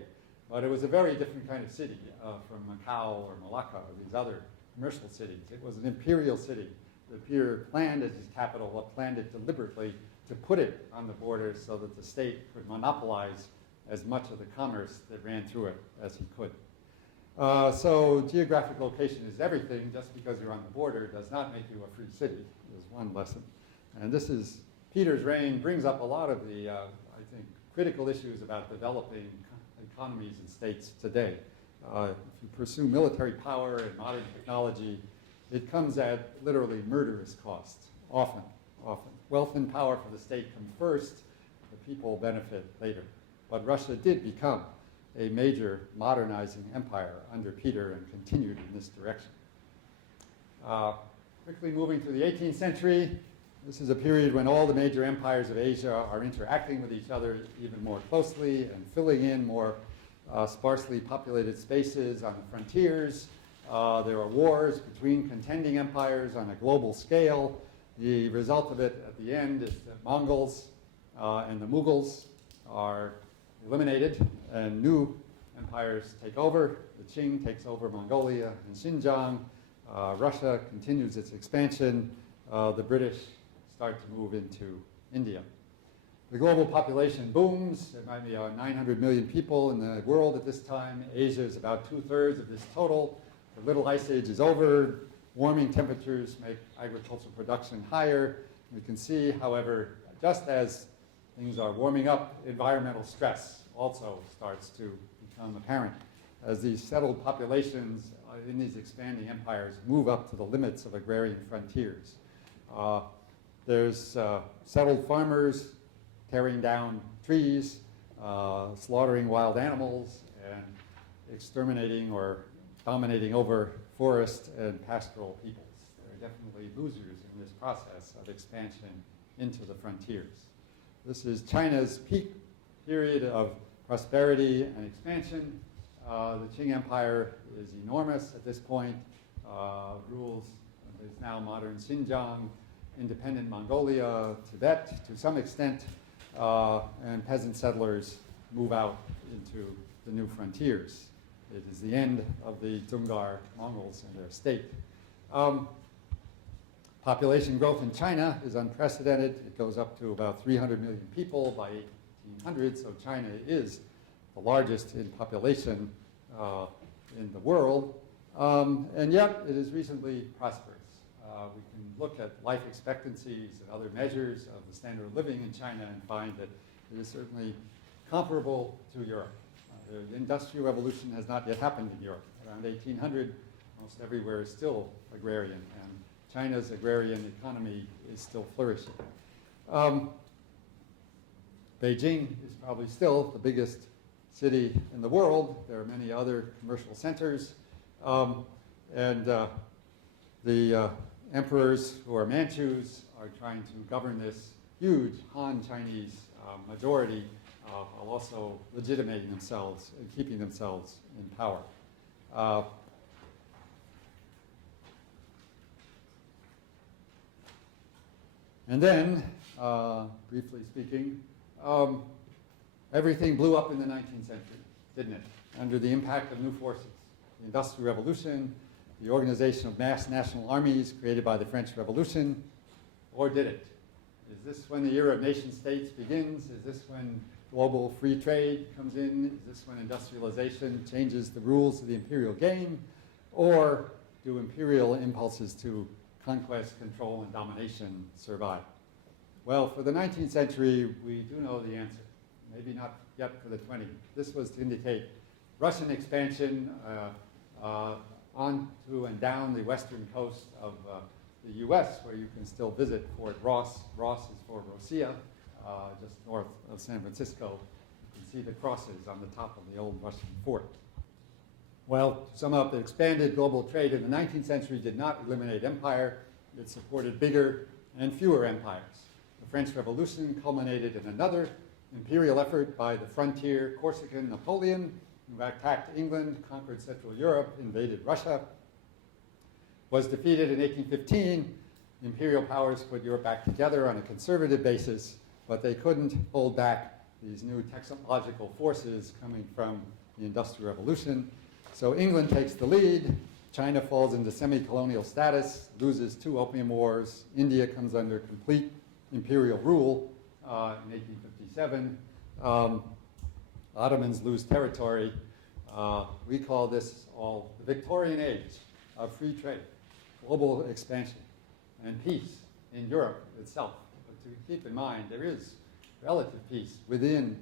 but it was a very different kind of city from Macau or Malacca or these other commercial cities. It was an imperial city. The Peter planned as his capital, planned it deliberately to put it on the border so that the state could monopolize as much of the commerce that ran through it as he could. So geographic location is everything. Just because you're on the border does not make you a free city, is one lesson. And this is, Peter's reign brings up a lot of the, I think, critical issues about developing economies and states today. If you pursue military power and modern technology, it comes at literally murderous costs, often. Wealth and power for the state come first, the people benefit later. But Russia did become a major modernizing empire under Peter and continued in this direction. Quickly moving to the 18th century, this is a period when all the major empires of Asia are interacting with each other even more closely and filling in more sparsely populated spaces on the frontiers. There are wars between contending empires on a global scale. The result of it at the end is that Mongols and the Mughals are eliminated and new empires take over. The Qing takes over Mongolia and Xinjiang. Russia continues its expansion. The British start to move into India. The global population booms. There might be 900 million people in the world at this time. Asia is about 2/3 of this total. The Little Ice Age is over. Warming temperatures make agricultural production higher. We can see, however, just as things are warming up, environmental stress also starts to become apparent as these settled populations in these expanding empires move up to the limits of agrarian frontiers. There's settled farmers tearing down trees, slaughtering wild animals, and exterminating or dominating over forest and pastoral peoples. There are definitely losers in this process of expansion into the frontiers. This is China's peak period of prosperity and expansion. The Qing Empire is enormous at this point, rules is now modern Xinjiang, independent Mongolia, Tibet to some extent, and peasant settlers move out into the new frontiers. It is the end of the Dzungar Mongols and their state. Population growth in China is unprecedented. It goes up to about 300 million people by 1800, so China is the largest in population in the world, and yet it is reasonably prosperous. We can look at life expectancies and other measures of the standard of living in China and find that it is certainly comparable to Europe. The Industrial Revolution has not yet happened in Europe. Around 1800, almost everywhere is still agrarian, and China's agrarian economy is still flourishing. Beijing is probably still the biggest city in the world. There are many other commercial centers, and the emperors who are Manchus are trying to govern this huge Han Chinese majority while also legitimating themselves and keeping themselves in power. And then, briefly speaking, everything blew up in the 19th century, didn't it? Under the impact of new forces. The Industrial Revolution, the organization of mass national armies created by the French Revolution, or did it? Is this when the era of nation states begins? Is this when global free trade comes in? Is this when industrialization changes the rules of the imperial game? Or do imperial impulses to conquest, control, and domination survive? Well, for the 19th century, we do know the answer. Maybe not yet for the 20th. This was to indicate Russian expansion onto and down the western coast of the US, where you can still visit Fort Ross. Ross is Fort Rosia, just north of San Francisco. You can see the crosses on the top of the old Russian fort. Well, to sum up, the expanded global trade in the 19th century did not eliminate empire. It supported bigger and fewer empires. The French Revolution culminated in another imperial effort by the frontier Corsican Napoleon, who attacked England, conquered Central Europe, invaded Russia, was defeated in 1815. Imperial powers put Europe back together on a conservative basis, but they couldn't hold back these new technological forces coming from the Industrial Revolution. So England takes the lead. China falls into semi-colonial status, loses 2 opium wars. India comes under complete imperial rule in 1857. Ottomans lose territory. We call this all the Victorian age of free trade, global expansion, and peace in Europe itself. But to keep in mind, there is relative peace within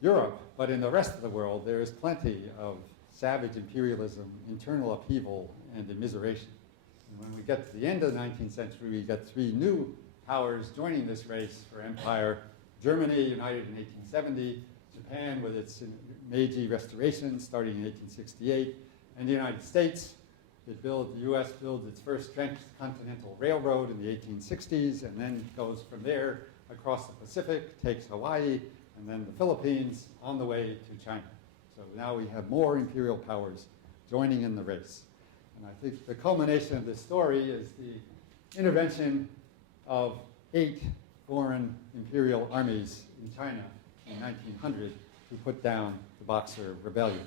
Europe, but in the rest of the world, there is plenty of savage imperialism, internal upheaval, and immiseration. And when we get to the end of the 19th century, we get 3 new powers joining this race for empire. Germany, united in 1870, Japan with its Meiji Restoration starting in 1868, and the United States. The U.S. builds its first transcontinental railroad in the 1860s, and then goes from there across the Pacific, takes Hawaii, and then the Philippines on the way to China. So now we have more imperial powers joining in the race. And I think the culmination of this story is the intervention of 8 foreign imperial armies in China in 1900 to put down the Boxer Rebellion.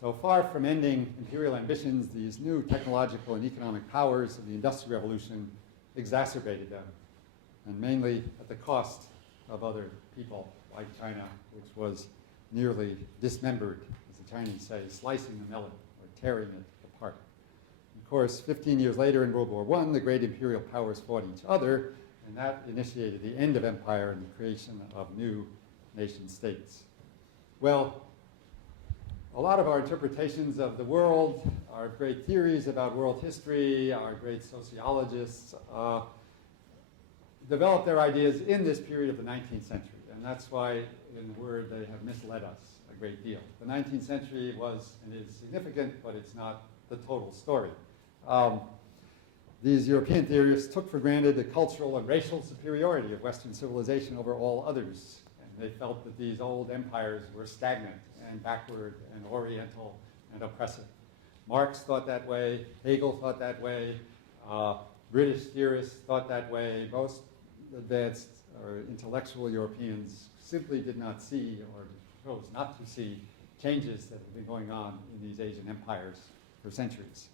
So far from ending imperial ambitions, these new technological and economic powers of the Industrial Revolution exacerbated them, and mainly at the cost of other people like China, which was nearly dismembered, as the Chinese say, slicing the melon or tearing it apart. Of course, 15 years later in World War I, the great imperial powers fought each other, and that initiated the end of empire and the creation of new nation states. Well, a lot of our interpretations of the world, our great theories about world history, our great sociologists, developed their ideas in this period of the 19th century. And that's why, in a word, they have misled us a great deal. The 19th century was and is significant, but it's not the total story. These European theorists took for granted the cultural and racial superiority of Western civilization over all others. And they felt that these old empires were stagnant and backward and oriental and oppressive. Marx thought that way, Hegel thought that way, British theorists thought that way. Most advanced or intellectual Europeans simply did not see or chose not to see changes that have been going on in these Asian empires for centuries.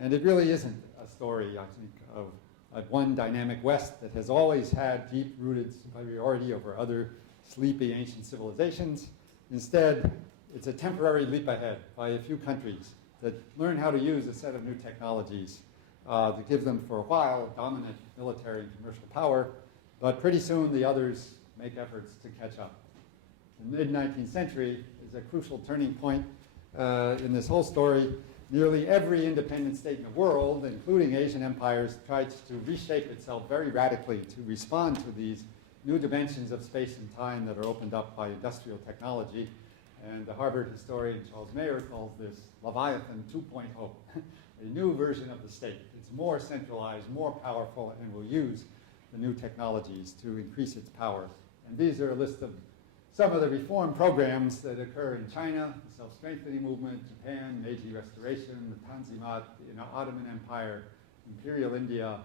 And it really isn't a story, I think, of one dynamic West that has always had deep-rooted superiority over other sleepy ancient civilizations. Instead, it's a temporary leap ahead by a few countries that learn how to use a set of new technologies to give them, for a while, dominant military and commercial power, but pretty soon the others make efforts to catch up. The mid-19th century is a crucial turning point in this whole story. Nearly every independent state in the world, including Asian empires, tries to reshape itself very radically to respond to these new dimensions of space and time that are opened up by industrial technology. And the Harvard historian Charles Mayer calls this Leviathan 2.0, a new version of the state. It's more centralized, more powerful, and will use the new technologies to increase its power. And these are a list of some of the reform programs that occur in China, the self-strengthening movement, Japan, Meiji Restoration, the Tanzimat, the Ottoman Empire, Imperial India,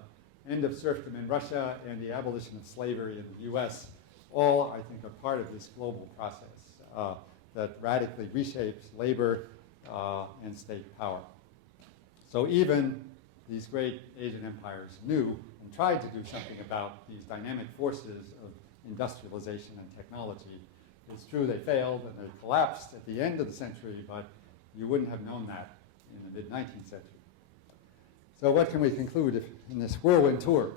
end of serfdom in Russia, and the abolition of slavery in the US, all, I think, are part of this global process that radically reshapes labor and state power. So even these great Asian empires knew and tried to do something about these dynamic forces of industrialization and technology. It's true they failed and they collapsed at the end of the century, but you wouldn't have known that in the mid-19th century. So what can we conclude in this whirlwind tour?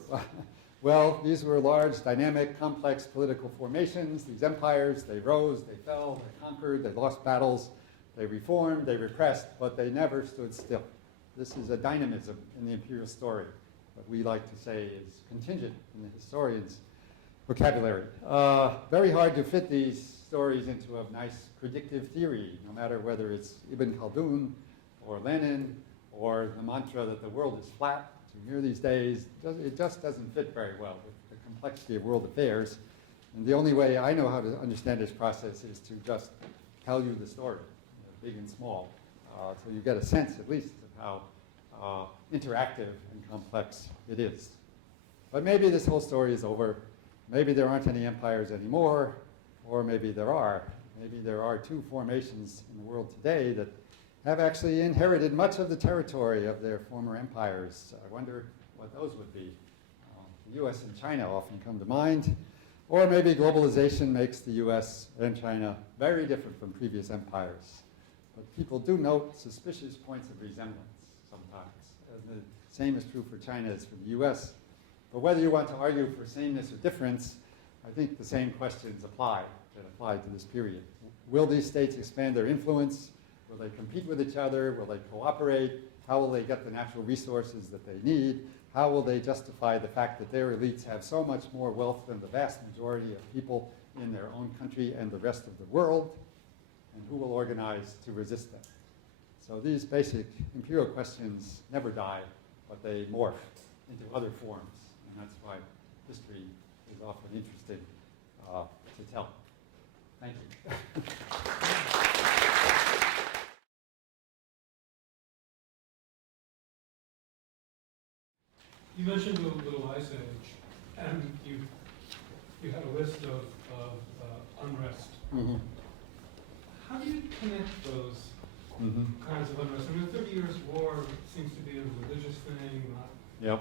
Well, these were large, dynamic, complex political formations. These empires, they rose, they fell, they conquered, they lost battles, they reformed, they repressed, but they never stood still. This is a dynamism in the imperial story, what we like to say is contingent in the historian's vocabulary. Very hard to fit these stories into a nice predictive theory, no matter whether it's Ibn Khaldun or Lenin or the mantra that the world is flat. To hear these days, it just doesn't fit very well with the complexity of world affairs. And the only way I know how to understand this process is to just tell you the story, big and small, so you get a sense at least of how interactive and complex it is. But maybe this whole story is over. Maybe there aren't any empires anymore, or maybe there are. Maybe there are two formations in the world today that have actually inherited much of the territory of their former empires. I wonder what those would be. The US and China often come to mind. Or maybe globalization makes the US and China very different from previous empires. But people do note suspicious points of resemblance sometimes. And the same is true for China as for the US. But whether you want to argue for sameness or difference, I think the same questions apply that apply to this period. Will these states expand their influence? Will they compete with each other? Will they cooperate? How will they get the natural resources that they need? How will they justify the fact that their elites have so much more wealth than the vast majority of people in their own country and the rest of the world? And who will organize to resist them? So these basic imperial questions never die, but they morph into other forms. And that's why history is often interesting to tell. Thank you. You mentioned the Little Ice Age, and you had a list of unrest. Mm-hmm. How do you connect those kinds of unrest? I mean, the 30 Years' War seems to be a religious thing, not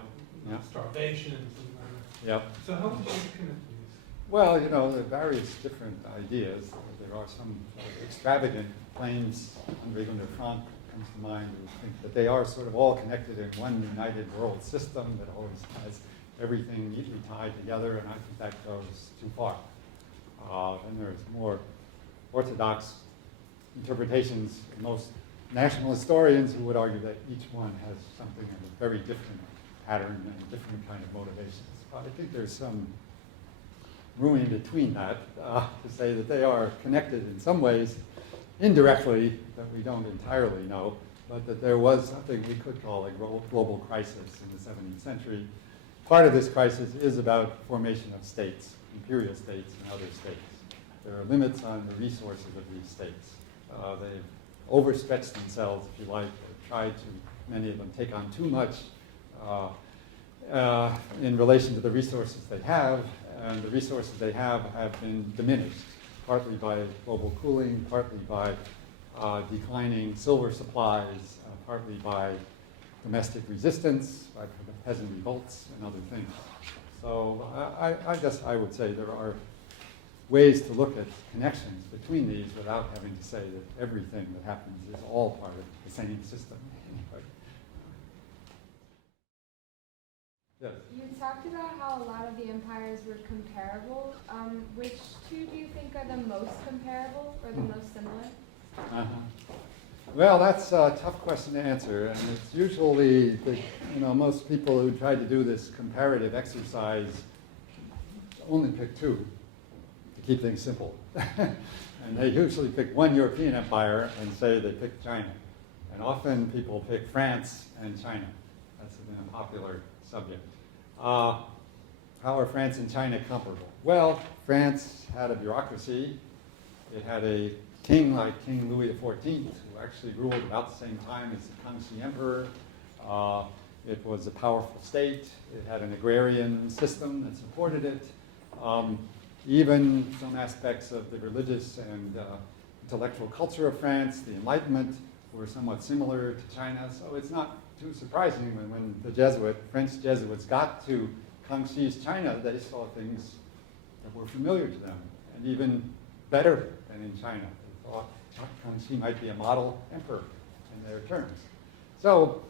starvation, something like that. Yep. So how would you connect these? Well, there are various different ideas. There are some extravagant claims. André Gunter Frank comes to mind. We think that they are sort of all connected in one united world system that always has everything neatly tied together, and I think that goes too far. And there's more orthodox interpretations, most national historians who would argue that each one has something in a very different pattern and a different kind of motivations. But I think there's some room in between that to say that they are connected in some ways, indirectly, that we don't entirely know, but that there was something we could call a global crisis in the 17th century. Part of this crisis is about formation of states, imperial states and other states. There are limits on the resources of these states. They've overstretched themselves, if you like. They've tried to, many of them, take on too much in relation to the resources they have, and the resources they have been diminished, partly by global cooling, partly by declining silver supplies, partly by domestic resistance, by peasant revolts, and other things. So I guess I would say there are ways to look at connections between these without having to say that everything that happens is all part of the same system. Anyway. Yes. You talked about how a lot of the empires were comparable. Which two do you think are the most comparable or the most similar? Uh-huh. Well, that's a tough question to answer, and it's usually most people who try to do this comparative exercise only pick two to keep things simple. And they usually pick one European empire and say they pick China. And often people pick France and China. That's been a popular subject. How are France and China comparable? Well, France had a bureaucracy. It had a king like King Louis XIV, who actually ruled about the same time as the Qing Emperor. It was a powerful state. It had an agrarian system that supported it. Even some aspects of the religious and intellectual culture of France, the Enlightenment, were somewhat similar to China. So it's not too surprising when the French Jesuits got to Kangxi's China, they saw things that were familiar to them, and even better than in China. They thought Kangxi might be a model emperor in their terms. So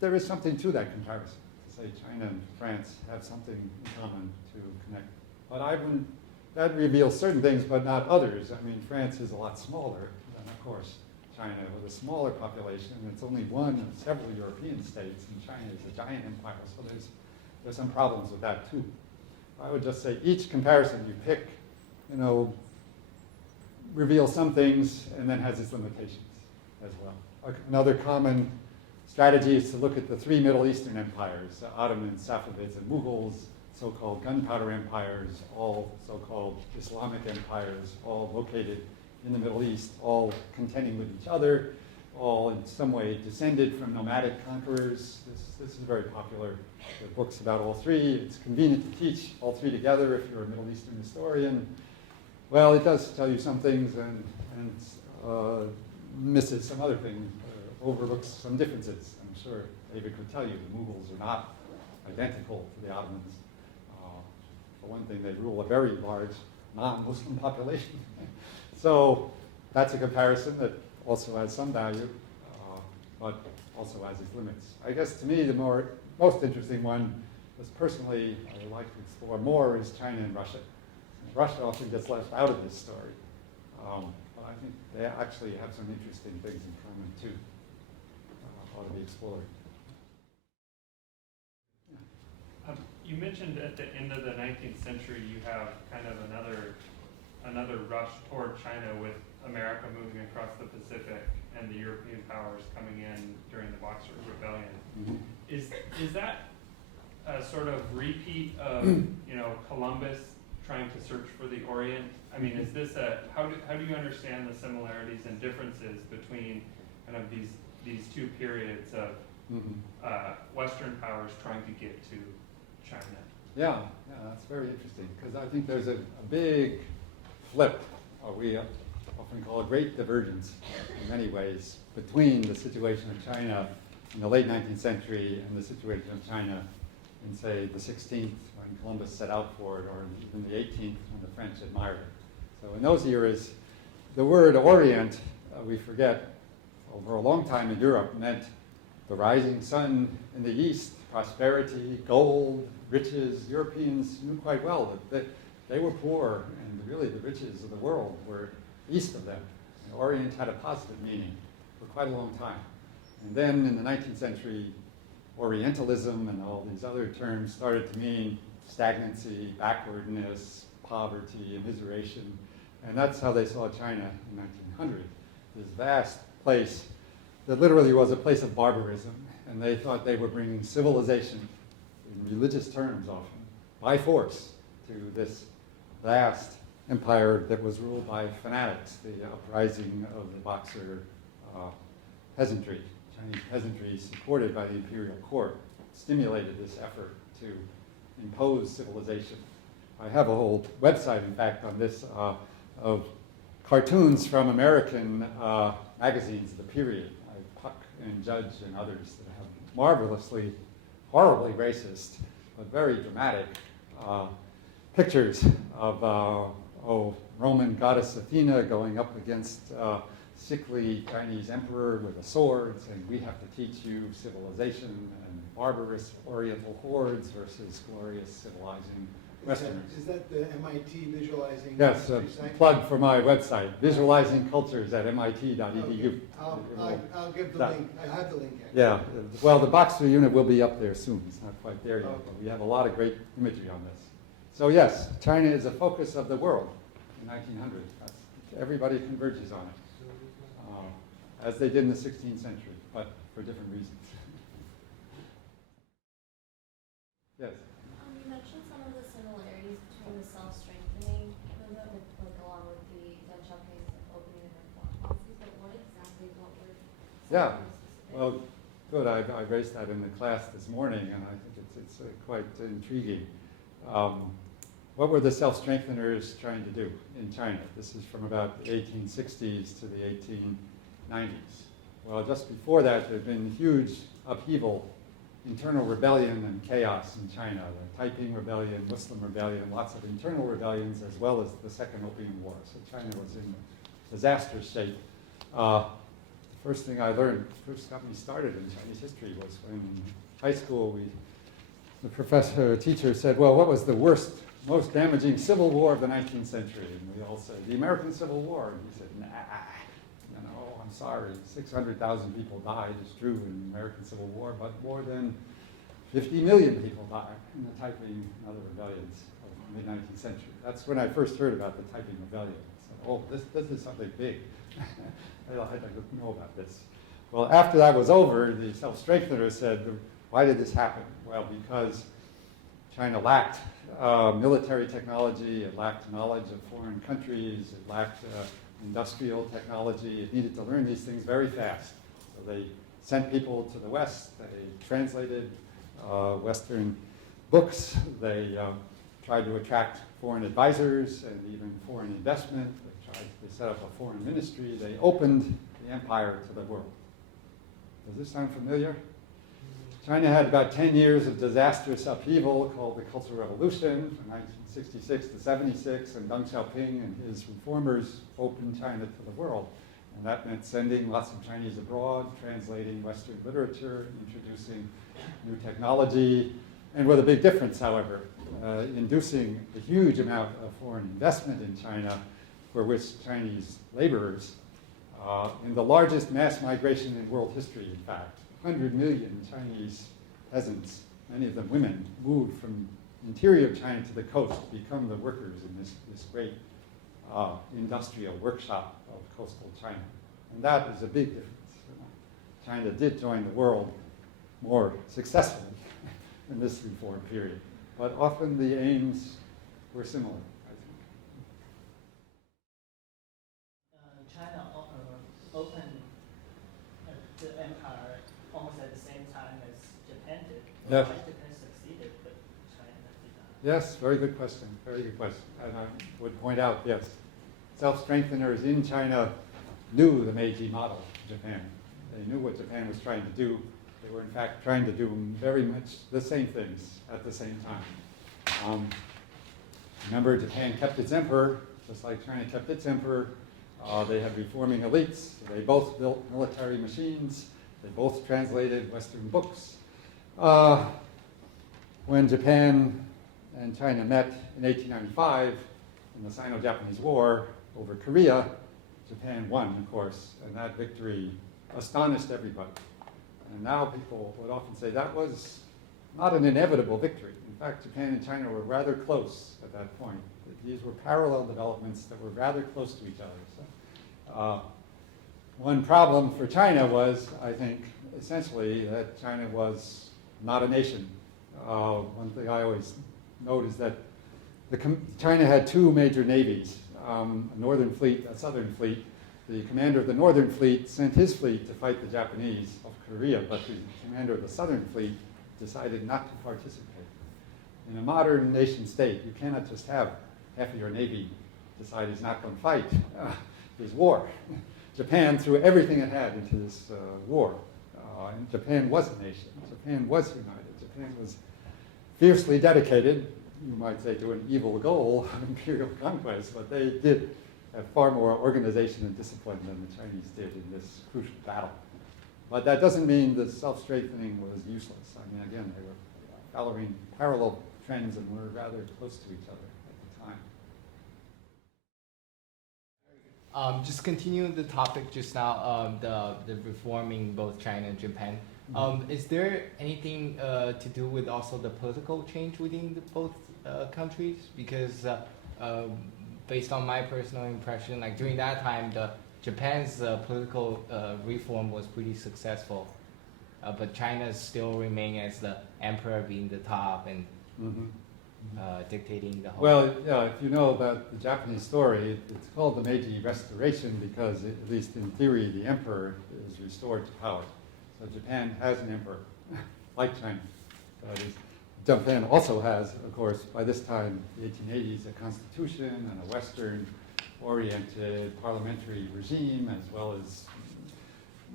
there is something to that comparison, to say China and France have something in common to connect. But that reveals certain things, but not others. I mean, France is a lot smaller than, of course, China, with a smaller population. It's only one of several European states, and China is a giant empire, so there's some problems with that too. I would just say each comparison you pick, reveals some things and then has its limitations as well. Another common strategy is to look at the three Middle Eastern empires, the Ottomans, Safavids, and Mughals, so-called gunpowder empires, all so-called Islamic empires, all located in the Middle East, all contending with each other, all in some way descended from nomadic conquerors. This is very popular. There are books about all three. It's convenient to teach all three together if you're a Middle Eastern historian. Well, it does tell you some things and misses some other things, overlooks some differences. I'm sure David could tell you the Mughals are not identical to the Ottomans. For one thing, they rule a very large non-Muslim population. So that's a comparison that also has some value, but also has its limits. I guess to me the most interesting one, was personally I would like to explore more, is China and Russia. Russia often gets left out of this story, but I think they actually have some interesting things in common too, ought to be explored. You mentioned at the end of the 19th century you have kind of another rush toward China with America moving across the Pacific and the European powers coming in during the Boxer Rebellion. Mm-hmm. Is that a sort of repeat of Columbus trying to search for the Orient? I mean, is this how do you understand the similarities and differences between kind of these two periods of Western powers trying to get to China? Yeah, that's very interesting, because I think there's a big flip, or we often call a great divergence in many ways, between the situation of China in the late 19th century and the situation of China in, say, the 16th, when Columbus set out for it, or even the 18th, when the French admired it. So in those eras, the word Orient, we forget, over a long time in Europe meant the rising sun in the east, prosperity, gold, riches. Europeans knew quite well that they were poor, and really the riches of the world were east of them. And Orient had a positive meaning for quite a long time. And then in the 19th century, Orientalism and all these other terms started to mean stagnancy, backwardness, poverty, immiseration. And that's how they saw China in 1900. This vast place that literally was a place of barbarism. And they thought they were bringing civilization, in religious terms often, by force to this vast empire that was ruled by fanatics, the uprising of the Boxer peasantry. Chinese peasantry, supported by the imperial court, stimulated this effort to impose civilization. I have a whole website, in fact, on this of cartoons from American magazines of the period, like Puck and Judge and others, that have marvelously, horribly racist, but very dramatic pictures of Roman goddess Athena going up against sickly Chinese emperor with a sword, saying, we have to teach you civilization, and barbarous oriental hordes versus glorious civilizing Westerners. Is that the MIT visualizing? Yes, plug for my website, visualizing cultures at mit.edu. Okay. I'll give the link. I have the link. Actually. Yeah, well, the Boxer unit will be up there soon. It's not quite there yet, Okay. but we have a lot of great imagery on this. So yes, China is a focus of the world in 1900. Everybody converges on it. As they did in the 16th century, but for different reasons. Yes? You mentioned some of the similarities between the self-strengthening movement, along with the Deng Xiaoping's opening and reform policies, but what exactly, what were Yeah, specific? well, good. I raised that in the class this morning, and I think it's quite intriguing. What were the self-strengtheners trying to do in China? This is from about the 1860s to the 1890s. Well, just before that, there had been huge upheaval, internal rebellion and chaos in China. The Taiping Rebellion, Muslim Rebellion, lots of internal rebellions, as well as the Second Opium War. So China was in disastrous shape. The first thing I learned, first got me started in Chinese history, was when in high school, the teacher said, well, what was the worst, most damaging civil war of the 19th century? And we all said, the American Civil War. And he said, nah. I'm sorry, 600,000 people died, it's true, in the American Civil War, but more than 50 million people died in the Taiping and other rebellions of the mid-19th century. That's when I first heard about the Taiping Rebellion. I said, oh, this is something big. I didn't know about this. Well, after that was over, the self-strengthener said, why did this happen? Well, because China lacked military technology, it lacked knowledge of foreign countries, it lacked industrial technology. It needed to learn these things very fast. So they sent people to the West. They translated Western books. They tried to attract foreign advisors and even foreign investment. They set up a foreign ministry. They opened the empire to the world. Does this sound familiar? China had about 10 years of disastrous upheaval called the Cultural Revolution from 1966 to 76, and Deng Xiaoping and his reformers opened China to the world. And that meant sending lots of Chinese abroad, translating Western literature, introducing new technology, and with a big difference, however, inducing a huge amount of foreign investment in China, for which Chinese laborers, in the largest mass migration in world history, in fact, 100 million Chinese peasants, many of them women, moved from interior of China to the coast to become the workers in this great industrial workshop of coastal China. And that is a big difference. China did join the world more successfully in this reform period, but often the aims were similar, I think. China opened the empire almost at the same time as Japan did. Yes. Why Japan succeeded, but China did not? Yes, very good question, very good question. And I would point out, yes, self-strengtheners in China knew the Meiji model of Japan. They knew what Japan was trying to do. They were in fact trying to do very much the same things at the same time. Remember, Japan kept its emperor, just like China kept its emperor. They had reforming elites. They both built military machines. They both translated Western books. When Japan and China met in 1895 in the Sino-Japanese War over Korea, Japan won, of course, and that victory astonished everybody. And now people would often say that was not an inevitable victory. In fact, Japan and China were rather close at that point. These were parallel developments that were rather close to each other. So, one problem for China was, I think, essentially that China was not a nation. One thing I always note is that China had two major navies, a northern fleet, a southern fleet. The commander of the northern fleet sent his fleet to fight the Japanese off Korea, but the commander of the southern fleet decided not to participate. In a modern nation state, you cannot just have half of your navy decide he's not going to fight. There's war. Japan threw everything it had into this war. And Japan was a nation. Japan was united. Japan was fiercely dedicated, you might say, to an evil goal of imperial conquest, but they did have far more organization and discipline than the Chinese did in this crucial battle. But that doesn't mean that self-strengthening was useless. I mean, again, they were following parallel trends and were rather close to each other at the time. Just continuing the topic just now, the reforming both China and Japan. Is there anything to do with also the political change within both countries? Because based on my personal impression, like during that time, Japan's political reform was pretty successful, but China still remained as the emperor being the top and dictating the whole. Well, yeah, if you know about the Japanese story, it's called the Meiji Restoration because, at least in theory, the emperor is restored to power. So Japan has an emperor, like China. Japan also has, of course, by this time, the 1880s, a constitution and a Western-oriented parliamentary regime, as well as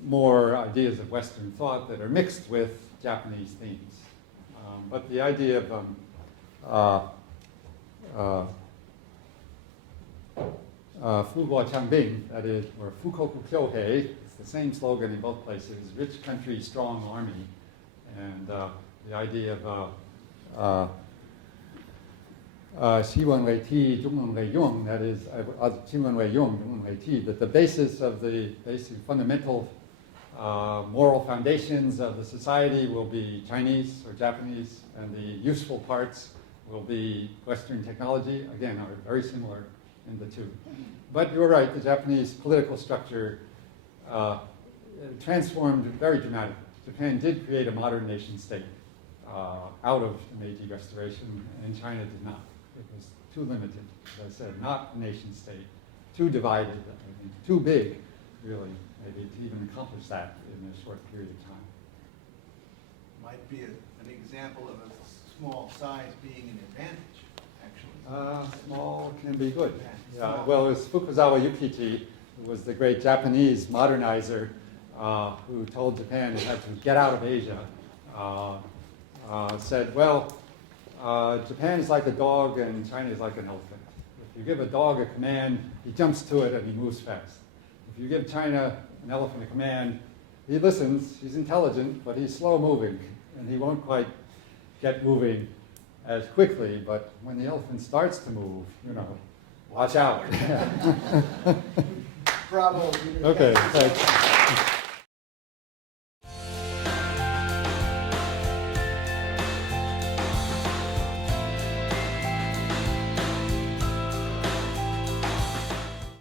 more ideas of Western thought that are mixed with Japanese themes. But the idea of Fuguo Changbing, that is, or Fukoku Kyohei, it's the same slogan in both places, rich country, strong army, and the idea of Xiwen Wei Ti, Zhongwen Wei Yong, that is, Xiwen Wei Yong, Zhongwen Wei Ti, that the basis of the basic fundamental moral foundations of the society will be Chinese or Japanese, and the useful parts will be Western technology, again, are very similar in the two. But you're right, the Japanese political structure transformed very dramatically. Japan did create a modern nation state out of the Meiji Restoration, and China did not. It was too limited, as I said, not a nation state, too divided, I think, too big, really, maybe to even accomplish that in a short period of time. Might be an example of a small size being an advantage, actually. Small can be good. Yeah. Well, it was Fukuzawa Yukichi, who was the great Japanese modernizer, who told Japan it had to get out of Asia. Said, well, Japan is like a dog and China is like an elephant. If you give a dog a command, he jumps to it and he moves fast. If you give China an elephant a command, he listens, he's intelligent, but he's slow moving, and he won't quite get moving as quickly, but when the elephant starts to move, you know, watch out. Bravo. Okay, thanks.